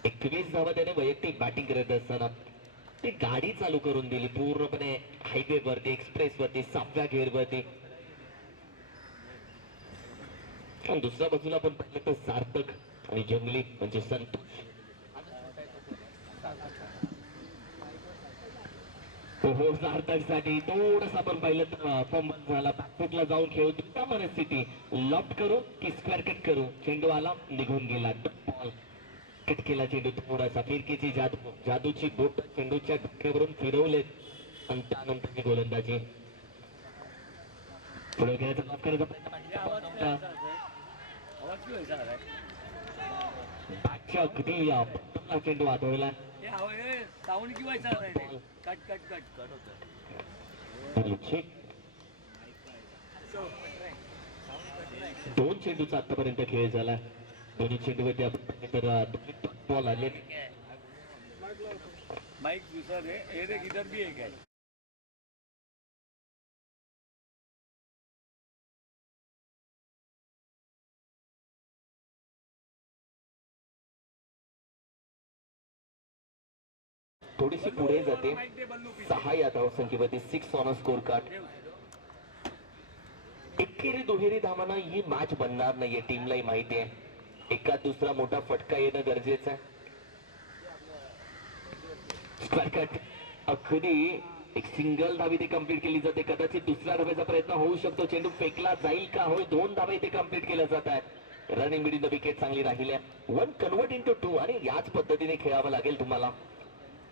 21 धावा त्याने वैयक्तिक बॅटिंग करत असताना ती गाडी चालू करून दिली पूर्णपणे हायवे वरती, एक्सप्रेस वरती, 7व्या गेअर वरती. दुसऱ्या बाजूला आपण पाहिलं तर सार्थक आणि जंगली म्हणजे संतोष. हो, सार्थकसाठी थोडस आपण पाहिलं तर फंबल झाला. बॅकफुटला जाऊन खेळू दुसरा मनस्थिती. लॉफ्ट करू की स्क्वेअर कट करू? चेंडू आला, निघून गेला. बॉल कट केला चेंडू. थोडासा फिरकीची जादूची बोट चेंडूच्या डोक्यावरून फिरवलेत आणि त्यानंतर गोलंदाजी पुढे खेळायचा लॉक करायचा प्रयत्न. अगदी चेंडू आदळला. दोन चेंडूचा आतापर्यंत खेळ झाला. दोन्ही चेंडूवरती आपण तर बॉल आले. माइक दूसरा है, एक इधर भी एक है. थोडीशी पुढे जाते. 6 या धावसंख्येवरती 6 ऑन स्कोर कार्ड. एकेरी दुहेरी धावांना ही मॅच बनणार नाहीये, टीमलाही माहिती आहे. एका दुसरा मोठा फटका येणं गरजेचं आहे. स्क्वेअर कट अगदी एक सिंगल धाव इथे कंप्लीट केली जाते. कदाचित दुसऱ्या धावेचा प्रयत्न होऊ शकतो. चेंडू फेकला जाईल का? होय, 2 धावा इथे कंप्लीट केल्या जात आहेत. रनिंग बिटवीन द विकेट चांगली राहिली आहे. 1 कन्वर्ट इंटू 2 आणि याच पद्धतीने खेळावं लागेल तुम्हाला.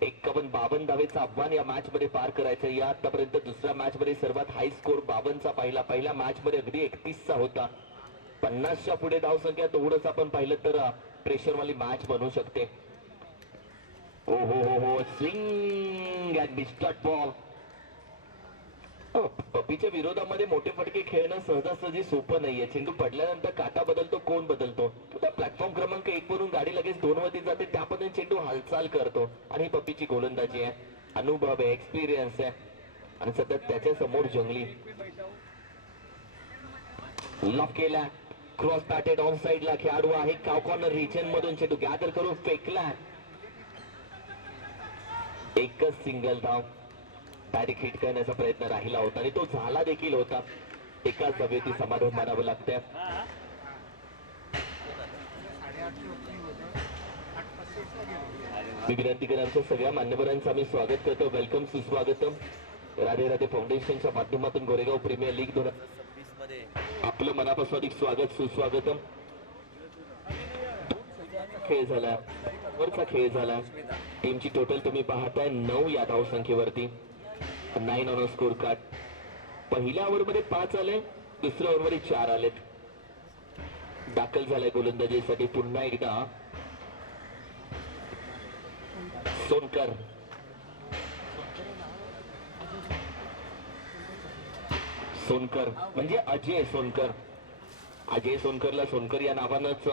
51 धावेचं आव्हान या मॅच मध्ये पार करायचं. या आतापर्यंत दुसऱ्या मॅच मध्ये सर्वात हाय स्कोर 52चा पाहिला. पहिल्या मॅच मध्ये अगदी 31चा होता. 50च्या पुढे धावसंख्या थोडंसं आपण पाहिलं तर प्रेशरवाली मॅच बनवू शकते. ओ हो स्विंग अँड डिस्टर्ट बॉल. पपीच्या विरोधामध्ये मोठे फटके खेळणं सहजासहजी सोपं नाहीये. चेंडू पडल्यानंतर काटा बदलतो, कोण बदलतो. प्लॅटफॉर्म क्रमांक 1 वरून गाडी लगेच 2 वरती जाते, त्या पद्धतीने चेंडू हालचाल करतो. आणि पपीची गोलंदाजी आहे, अनुभव आहे, एक्सपिरियन्स आहे, आणि सतत त्याच्या समोर जंगली. लॉक केला, क्रॉस पॅटेड ऑन साइडला खेळाडू आहे. काव कॉर्नर रिजन मधून चेंडू गॅदर करून फेकला. एकच सिंगल धाव डायरेक्ट हिट करण्याचा प्रयत्न राहिला होता आणि तो झाला देखील होता. एकाच धावेती समाधान मानावं लागतंय. मी विनंती करेन आमच्या सगळ्या मान्यवरांचं आम्ही स्वागत करतो. वेलकम, सुस्वागतम. राधे राधे फाउंडेशनच्या माध्यमातून गोरेगाव प्रीमियर लीग 26 मध्ये आपलं मनापासून अधिक स्वागत, सुस्वागतम. खेळ झाला, वरचा खेळ झाला. टीमची टोटल तुम्ही पाहताय 9 या धावसंख्येवरती, 9 ऑन स्कोर कार्ड. पहिल्या ओव्हरमध्ये 5 आले, दुसऱ्या ओव्हरमध्ये 4 आलेत. दाखल झालाय गोलंदाजीसाठी पुन्हा एकदा सोनकर. सोनकर म्हणजे अजय सोनकर. अजय सोनकरला सोनकर या नावानंच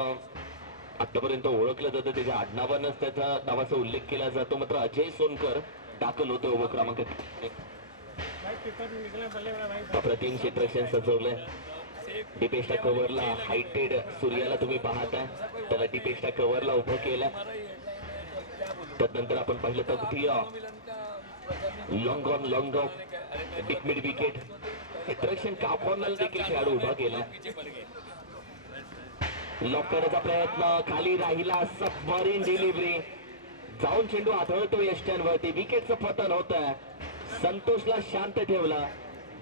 आतापर्यंत ओळखलं जातं, त्याच्या आडनावानंच त्याच्या नावाचा उल्लेख केला जातो. मात्र अजय सोनकर दाखल होतो ओव्हर क्रमांक. अप्रतिम क्षेत्ररक्षण सजवलंय. डिपेस्टा कव्हरला हायटेड सूर्याला तुम्ही पाहताय, त्याला डिपेस्टा कव्हरला उभं केलं. त्यानंतर आपण पाहिलं तर अगदी long off deep mid wicket क्षेत्ररक्षण कापॉनल देखील खेळाडू उभा केला. लॉक करण्याचा प्रयत्न, खाली राहिला, सबमरीन डिलिव्हरी, जाऊन चेंडू आढळतो यष्ट्यांवरती. विकेटचं पतन होत आहे. संतोषला शांत ठेवला.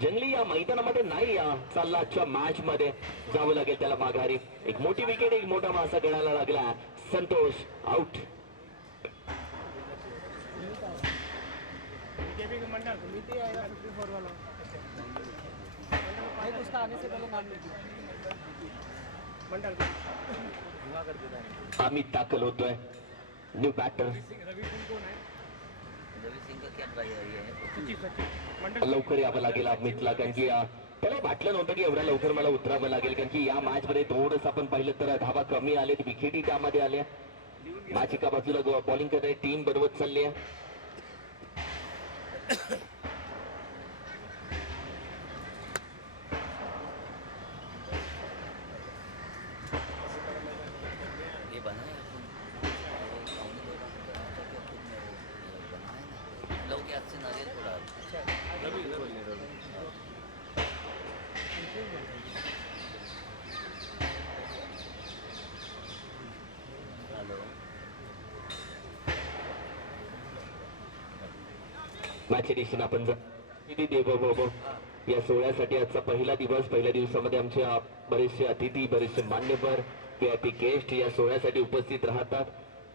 जंगली या मैदानामध्ये नाही चालला, आजच्या मॅच मध्ये जावं लागेल त्याला माघारी. एक मोठी विकेट, एक मोठा मासा गळायला लागला. संतोष आउट. उसका आने से पहले नाम लीजिए. अमित दाखल होतोय, न्यू बॅटर. रवि सिंह का क्या प्राइस है? लवकर यावं लागेल अमितला, कारण की त्याला वाटलं नव्हतं की एवढ्या लवकर मला उतरावं लागेल, कारण की या मॅच मध्ये थोडंसं आपण पाहिलं तर धावा कमी आलेत, विकेटी त्यामध्ये आल्या. मॅच एका बाजूला बॉलिंग करणारी टीम बनवत चालली आहे. ये बना है लव के हाथ से नारियल थोड़ा हेलो. मॅच एडिशन आपण किती देव या सोहळ्यासाठी आजचा पहिला दिवस. पहिल्या दिवसामध्ये आमचे बरेचसे अतिथी, बरेचसे मान्यवर, VIP गेस्ट या सोहळ्यासाठी उपस्थित राहतात.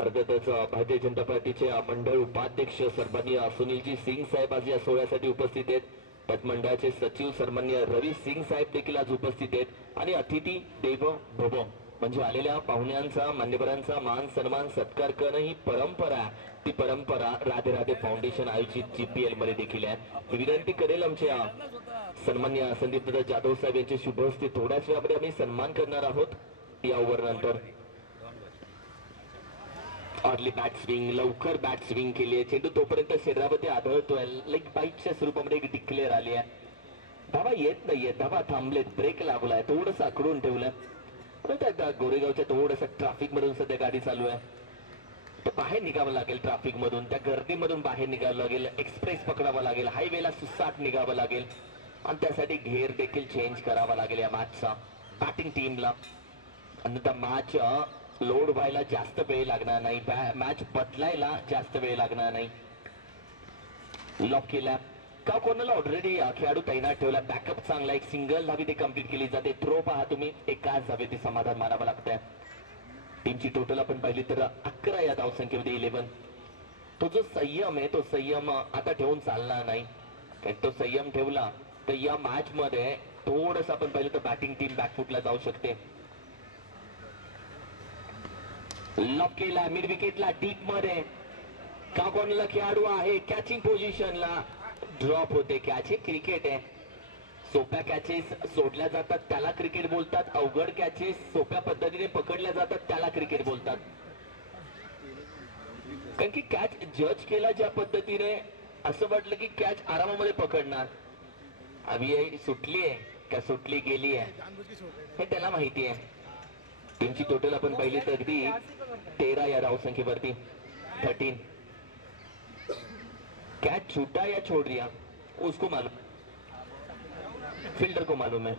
अर्थातच भारतीय जनता पार्टीचे मंडळ उपाध्यक्ष सन्माननीय सुनीलजी सिंग साहेब आज या सोहळ्यासाठी उपस्थित आहेत. त्यात मंडळाचे सचिव सन्माननीय रवी सिंग साहेब देखील आज उपस्थित आहेत. आणि अतिथी देवो भव म्हणजे आलेल्या पाहुण्यांचा, मान्यवरांचा मान सन्मान सत्कार करणं ही परंपरा, ती परंपरा राधे राधे फाउंडेशन आयोजित GPL मध्ये देखील आहे. विनंती करेल आमच्या सन्माननीय संदीप दादा जाधव साहेब यांचे शुभ हस्ते थोड्याच वेळामध्ये आम्ही सन्मान करणार आहोत. या ओव्हर नंतर अर्ली बॅट स्विंग, लवकर बॅट स्विंग केली आहे. चेंडू तोपर्यंत शरीरामध्ये आढळतोय. लेग बाईटच्या स्वरूपामध्ये एक डिक्लेअर आली आहे. धावा येत नाहीये, धावा थांबलेत, ब्रेक लागलाय, थोडस आखडून ठेवलंय. गोरेगावच्या थोडस ट्रॅफिक मधून सध्या गाडी चालू आहे. तर बाहेर निघावं लागेल, ट्रॅफिक मधून, त्या गर्दीमधून बाहेर निघावं लागेल, एक्सप्रेस पकडावं लागेल, हायवेला सुसाट निघावं लागेल, आणि त्यासाठी घेर देखील चेंज करावा लागेल या मॅचचा बॅटिंग टीमला. आणि त्या मॅच लोड व्हायला जास्त वेळ लागणार नाही, मॅच बदलायला जास्त वेळ लागणार नाही. लॉक केला, का कोणाला ऑलरेडी खेळाडू तैनात ठेवला. बॅकअप चांगला, एक सिंगल धावी ते कम्प्लीट केली जाते. थ्रो पहा तुम्ही, एकाच धावे ते समाधान मानावं लागतंय. टीमची टोटल आपण पाहिली तर 11 या धावसंख्येमध्ये 11. तो जो संयम आहे, तो संयम आता ठेवून चालणार नाही. तो संयम ठेवला तर या मॅच मध्ये थोडस आपण पाहिलं तर बॅटिंग टीम बॅकफुटला जाऊ शकते. लॉक केला, मिड विकेटला, डीप मध्ये का कॉर्नरला खेळाडू आहे, कॅचिंग पोझिशनला ड्रॉप होते. कॅच हे क्रिकेट आहे. सोप्या कॅचेस सोडल्या जातात त्याला क्रिकेट बोलतात, अवघड कॅचेस सोप्या पद्धतीने पकडल्या जातात त्याला क्रिकेट बोलतात. कारण की कॅच जज केला ज्या पद्धतीने, असं वाटलं की कॅच आरामामध्ये पकडणार. अभी सुटली आहे का सुटली गेली आहे हे त्याला माहिती आहे. टीमची टोटल आपण पाहिली तर अगदी 13 या धावसंख्येवरती 13. कैच छूटा या छोड़ दिया उसको मालूम, फील्डर को मालूम है.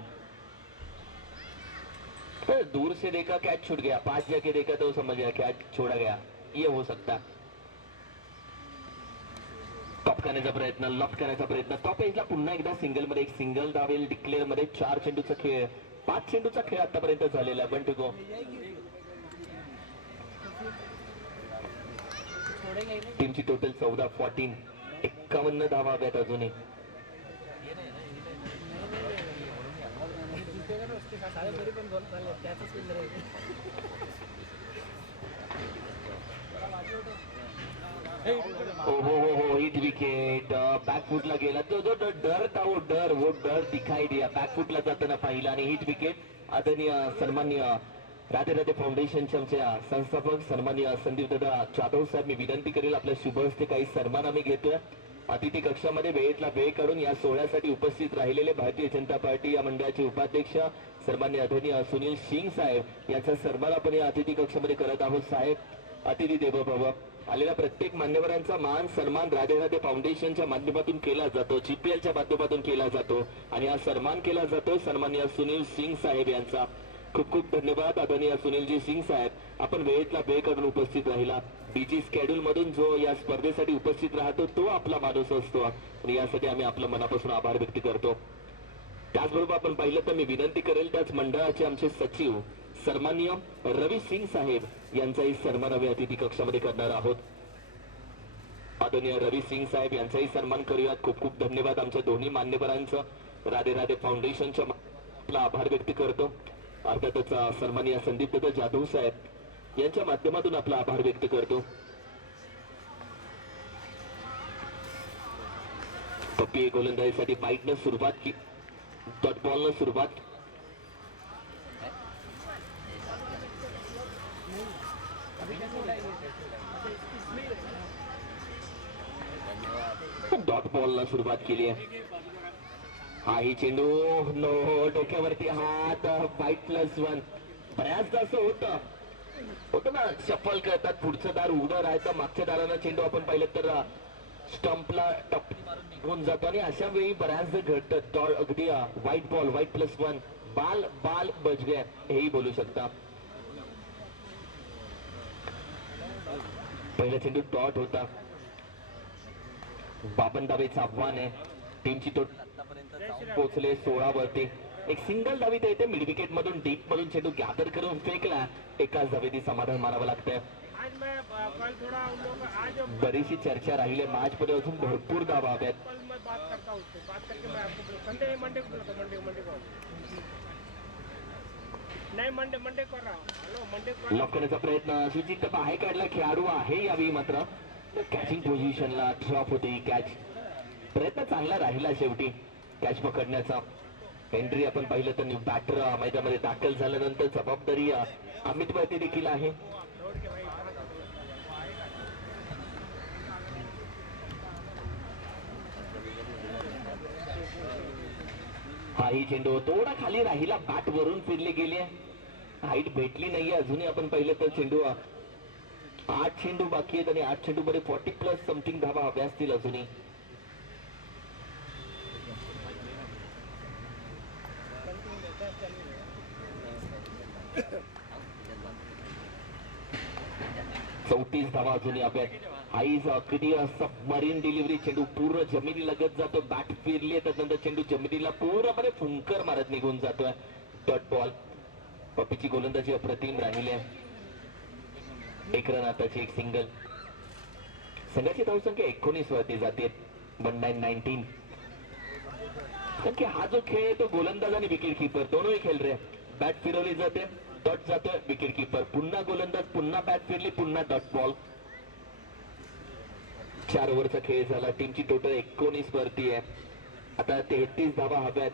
तो दूर से देखा कैच छूट गया, पास जाके देखा तो समझ गया कैच छोड़ा गया. ये हो सकता. टॉप करण्याचा प्रयत्न, लॉफ्ट करण्याचा प्रयत्न, टॉप एजला पुन्हा एकदा सिंगल मध्ये एक सिंगल धावेल. डिक्लेअर मध्ये 4 चेंडूचा खेळ, 5 चेंडूचा खेळ आतापर्यंत झालेला आहे. 1 to go. टीमची टोटल 14, 14, 51 धावा हव्यात अजूनही. हो हिट विकेट. बॅकफुटला गेला तो जो डर था, वो डर दिखाई दिया. बॅकफुटला जाताना पाहिला आणि हिट विकेट. आदरणीय सन्माननीय राधे राधे फाउंडेशनचे आमच्या संस्थापक सन्माननीय संदीप दादा जाधव साहेब, मी विनंती करेल आपल्या शुभ हस्ते काही सन्मान आम्ही घेतोय. अतिथी कक्षामध्ये वेळेतला वेळ काढून या सोहळ्यासाठी उपस्थित राहिलेले भारतीय जनता पार्टी या मंडळाचे उपाध्यक्ष सन्माननीय आदरणीय सुनील सिंग साहेब यांचा सन्मान आपण या अतिथी कक्षामध्ये करत आहोत. साहेब, अतिथी देवो भव. आलेल्या प्रत्येक मान्यवरांचा मान सन्मान राधे राधे फाउंडेशनच्या माध्यमातून केला जातो, जीपीएलच्या माध्यमातून केला जातो आणि हा सन्मान केला जातो सन्माननीय सुनील सिंग साहेब यांचा. खूप खूप धन्यवाद आदरणीय सुनीलजी सिंग साहेब, आपण वेळेतला वेळ काढून उपस्थित राहिला. बीजी स्केड्यूल मधून जो या स्पर्धेसाठी उपस्थित राहतो तो आपला माणूस असतो आणि यासाठी आम्ही आपलं मनापासून आभार व्यक्त करतो. त्याचबरोबर आपण पाहिलं तर मी विनंती करेल त्याच मंडळाचे आमचे सचिव सन्माननीय रवी सिंग साहेब यांचाही सन्मान आम्ही अतिथी कक्षामध्ये करणार आहोत. आदरणीय रवी सिंग साहेब यांचाही सन्मान करूयात. खूप खूप धन्यवाद आमच्या दोन्ही मान्यवरांचं. राधे राधे फाउंडेशनच्या आपला आभार व्यक्त करतो. अर्थातच सन्माननीय संदीप दादा जाधव साहेब यांच्या माध्यमातून आपला आभार व्यक्त करतो. पप्पी गोलंदाजीसाठी बाईटनं सुरुवात की डॉट बॉलनं सुरुवात. डॉट बॉलला सुरुवात केली आहे. हा ही चेंडू नो, डोक्यावरती हात, 5+1. बऱ्याचदा असं होतं ना, शफल करतात, पुढचं दार उघडं राहायचं, मागच्या दारानं चेंडू आपण पाहिलं तर स्टंपला टप्पी मारून निघून जातो आणि अशा वेळी बऱ्याचदा घडतं. अगदी व्हाईट बॉल, 5+1, बाल बच गया हेही बोलू शकता. पहिला चेंडू डॉट होता. 52 धावेचं आव्हान आहे. टीमची टोटल आतापर्यंत जाऊन पोहोचले 16 वरती. एक सिंगल धावी येते मिड विकेट मधून, डीप मधून चेंडू गॅदर करून फेकला. एकाच धावेती समाधान मानावं लागतंय. बरीचशी चर्चा राहिली मॅच मध्ये, अजून भरपूर धावा हव्यात. लॉक करण्याचा प्रयत्न, सुचित बाहेर काढला खेळाडू आहे यावेळी मात्र कॅचिंग पोझिशनला ड्रॉप होते. कॅच प्रयत्न चांगला राहिला शेवटी कॅच पकडण्याचा. एंट्री आपण पाहिलं तर बॅटर मैदानामध्ये दाखल झाल्यानंतर जबाबदारी अमित वरती देखील आहे. हाही चेंडू थोडा खाली राहिला, बॅट वरून फिरले गेले, हाईट भेटली नाहीये अजूनही. आपण पाहिलं तर चेंडू 8 चेंडू बाकी आहेत आणि 8 चेंडू मध्ये 40+ समथिंग धावा हव्या असतील अजूनही. चौतीस धावा अजूनही हव्यात. आईज अगदी सबमरीन डिलिव्हरी, चेंडू पूर्ण जमिनी लगत जातो, बॅट फिरली त्यानंतर चेंडू जमिनीला पूर्णपणे फुंकर मारत निघून जातोय. Dot ball. पप्पीची गोलंदाजी अप्रतिम राहिली आहे. 1 रन आताची, 1 सिंगल. संघाची धावसंख्या 19 वरती जाते. 19-19. कारण की हा जो खेळ आहे तो गोलंदाज आणि विकेट कीपर दोनोही खेळ रे. बॅट फिरवली जाते, डॉट जातोय, विकेट कीपर पुन्हा गोलंदाज, पुन्हा बॅट फिरली, पुन्हा डॉट बॉल. 4 ओव्हरचा खेळ झाला. टीमची टोटल 19 वरती आहे. आता 33 धावा हव्यात.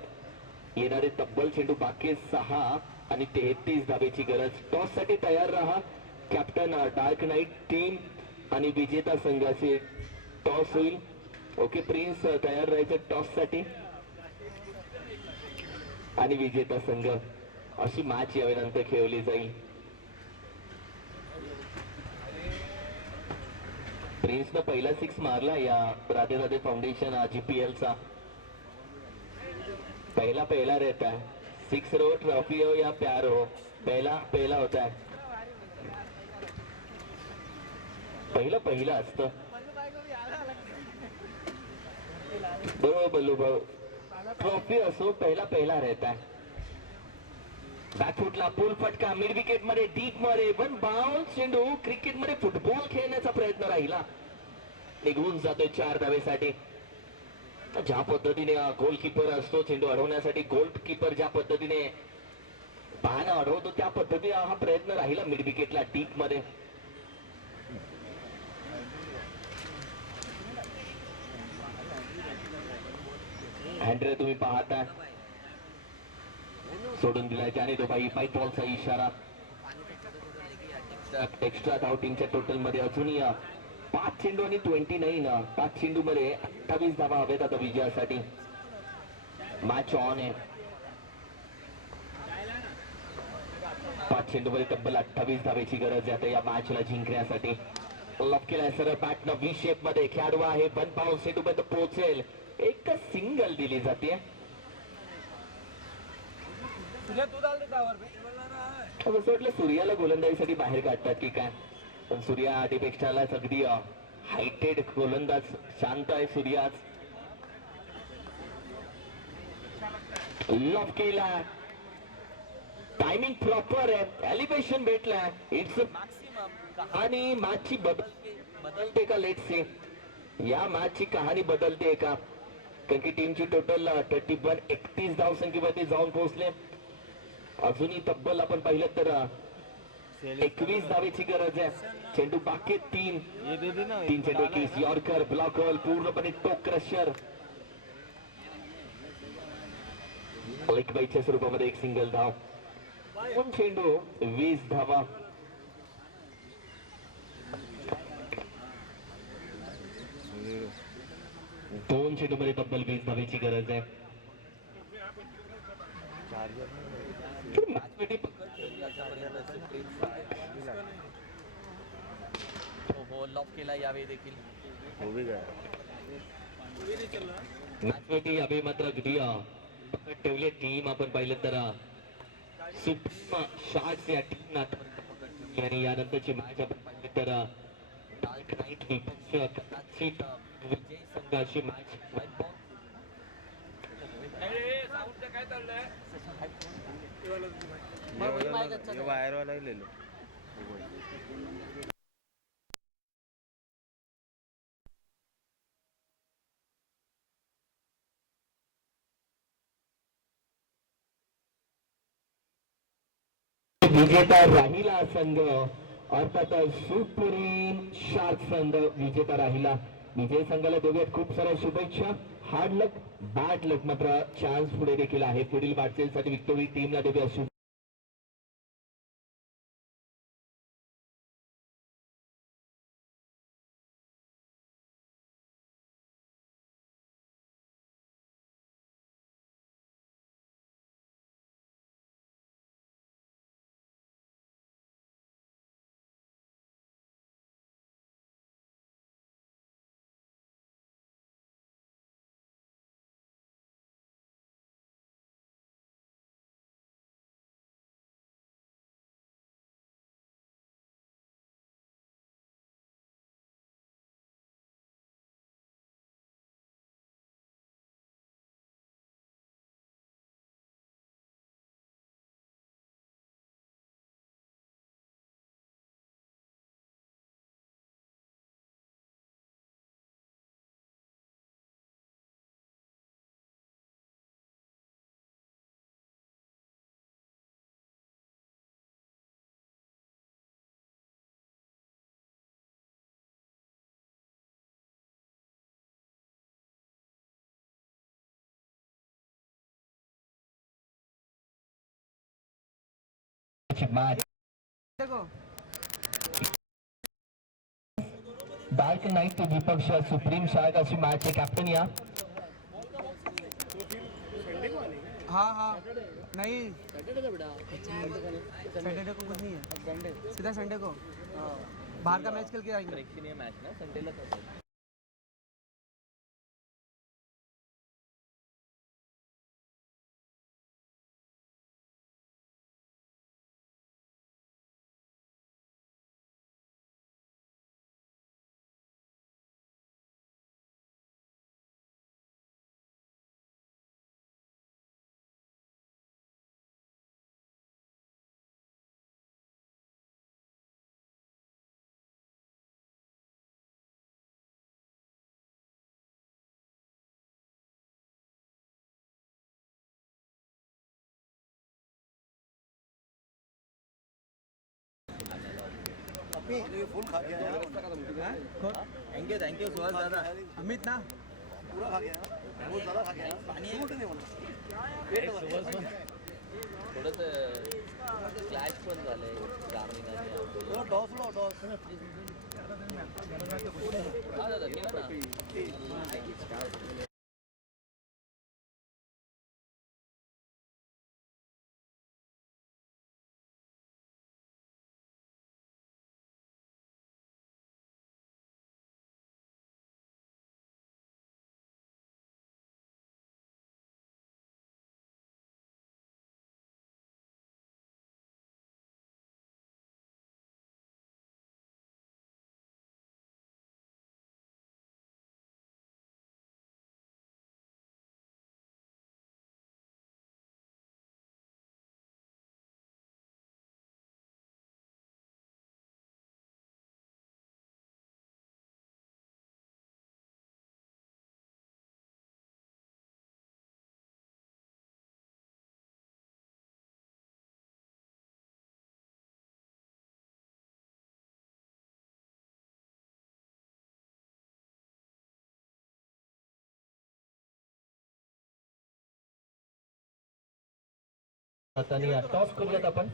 येणारे तब्बल चेंडू बाकी 6 आणि 33 धावेची गरज. टॉस साठी तयार राहा. कॅप्टन डार्क नाईट टीम आणि विजेता संघाचे टॉस होईल. ओके प्रिन्स, तयार राहायचं टॉस साठी. आणि विजेता संघ अशी मॅच यावेळेनंतर खेळवली जाईल. प्रिन्सनं पहिला 6 मारला या राधे राधे फाउंडेशन GPL चा. पहला रहता है. 6 रहो, ट्रॉफी हो या प्यार हो, पहला होता है. पहिला असतं. बरोबर बल्लू भाऊ, ट्रॉफी असो पहिला रहता है. बॅकफुटला पूल फटका, मिड विकेट मध्ये डीप मध्ये वन बाउन्स चेंडू. क्रिकेट मध्ये फुटबॉल खेळण्याचा प्रयत्न राहिला. निघून जातोय 4 धावेसाठी. ज्या पद्धतीने गोलकीपर असतो चेंडू अडवण्यासाठी, गोलकीपर ज्या पद्धतीने पाहणं अडवतो त्या पद्धतीने हा प्रयत्न राहिला मिड विकेटला डीप मध्ये. हँड्रे तुम्ही पाहता सोडून दिलाय त्याने तो बाई पाईप बॉलचा इशारा. एक्स्ट्रा धाव टीमच्या टोटल मध्ये अजूनही 5 चेंडू आणि 29. 5 चेंडू मध्ये 28 धावा हव्यात आता विजयासाठी. मॅच ऑन आहे. 5 चेंडू मध्ये तब्बल 28 धावेची गरज आहे आता या मॅचला जिंकण्यासाठी. लॉक केलाय सर बॅटनं व्ही शेप मध्ये. खेळाडू आहे 1 बाउन्स चेंडू पर्यंत पोहोचेल. एकच सिंगल दिली जाते. असं वाटलं सूर्याला गोलंदाजीसाठी बाहेर काढतात की काय, पण सूर्या आधीपेक्षाला अगदी हायटेड गोलंदाज. शांत आहे सूर्या आज. लॉक केला. टायमिंग प्रॉपर आहे. एलिव्हेशन भेटला. इट्स आणि मॅचची बदलते का? लेट्स सी या मॅचची कहाणी बदलते का? कारण की टीमची टोटल 31 धावसंख्येवरती जाऊन पोहोचले. अजूनही तब्बल आपण पाहिलं तर 21 धावेची गरज आहे. चेंडू बाकी 3 चेंडू 21. यॉर्कर, ब्लॉकर, पूर्णपणे टोक क्रशर. लेगबाईच्या स्वरूपामध्ये एक सिंगल धाव. 2 चेंडू 20 धावा. दोन चेंडू मध्ये तब्बल 20 धावेची गरज आहे. लॉक केला यावेळी देखील. मॅचमध्ये यावेळी मात्र अगदी ठेवले टीम आपण पाहिलं तर सुप्रीम शॉट्स या टीम आणि यानंतरची मॅच आपण पाहिलं तर विजय संघाची मॅच. बाहेर वाला लिहिलो. विजेता राहिला संघ अर्थात सुप्रीम शार्क संघ विजेता राहिला. विजय संघाला दोघे खूप साऱ्या शुभेच्छा. हार्ड लक बॅड लक मात्र चान्स पुढे देखील आहे. पुढील वाटचालीसाठी विक्टोरी टीमला दोघे championship match. देखो Dark Knight to Deepak Shah, Supreme Shark अशी मॅच आहे. कॅप्टन या. हाँ हाँ नहीं सैटरडे को कुछ नहीं है, सीधा संडे को बाहर का मैच खेल के आएंगे. प्रेक्षणीय मॅच ना संडेला असेल. थँक्यू सुहास दादा. अमित ना थोडंसं क्लॅश पण झालंय ग्रामीण हा दादा निघा ना. आता टॉस करूयात आपण.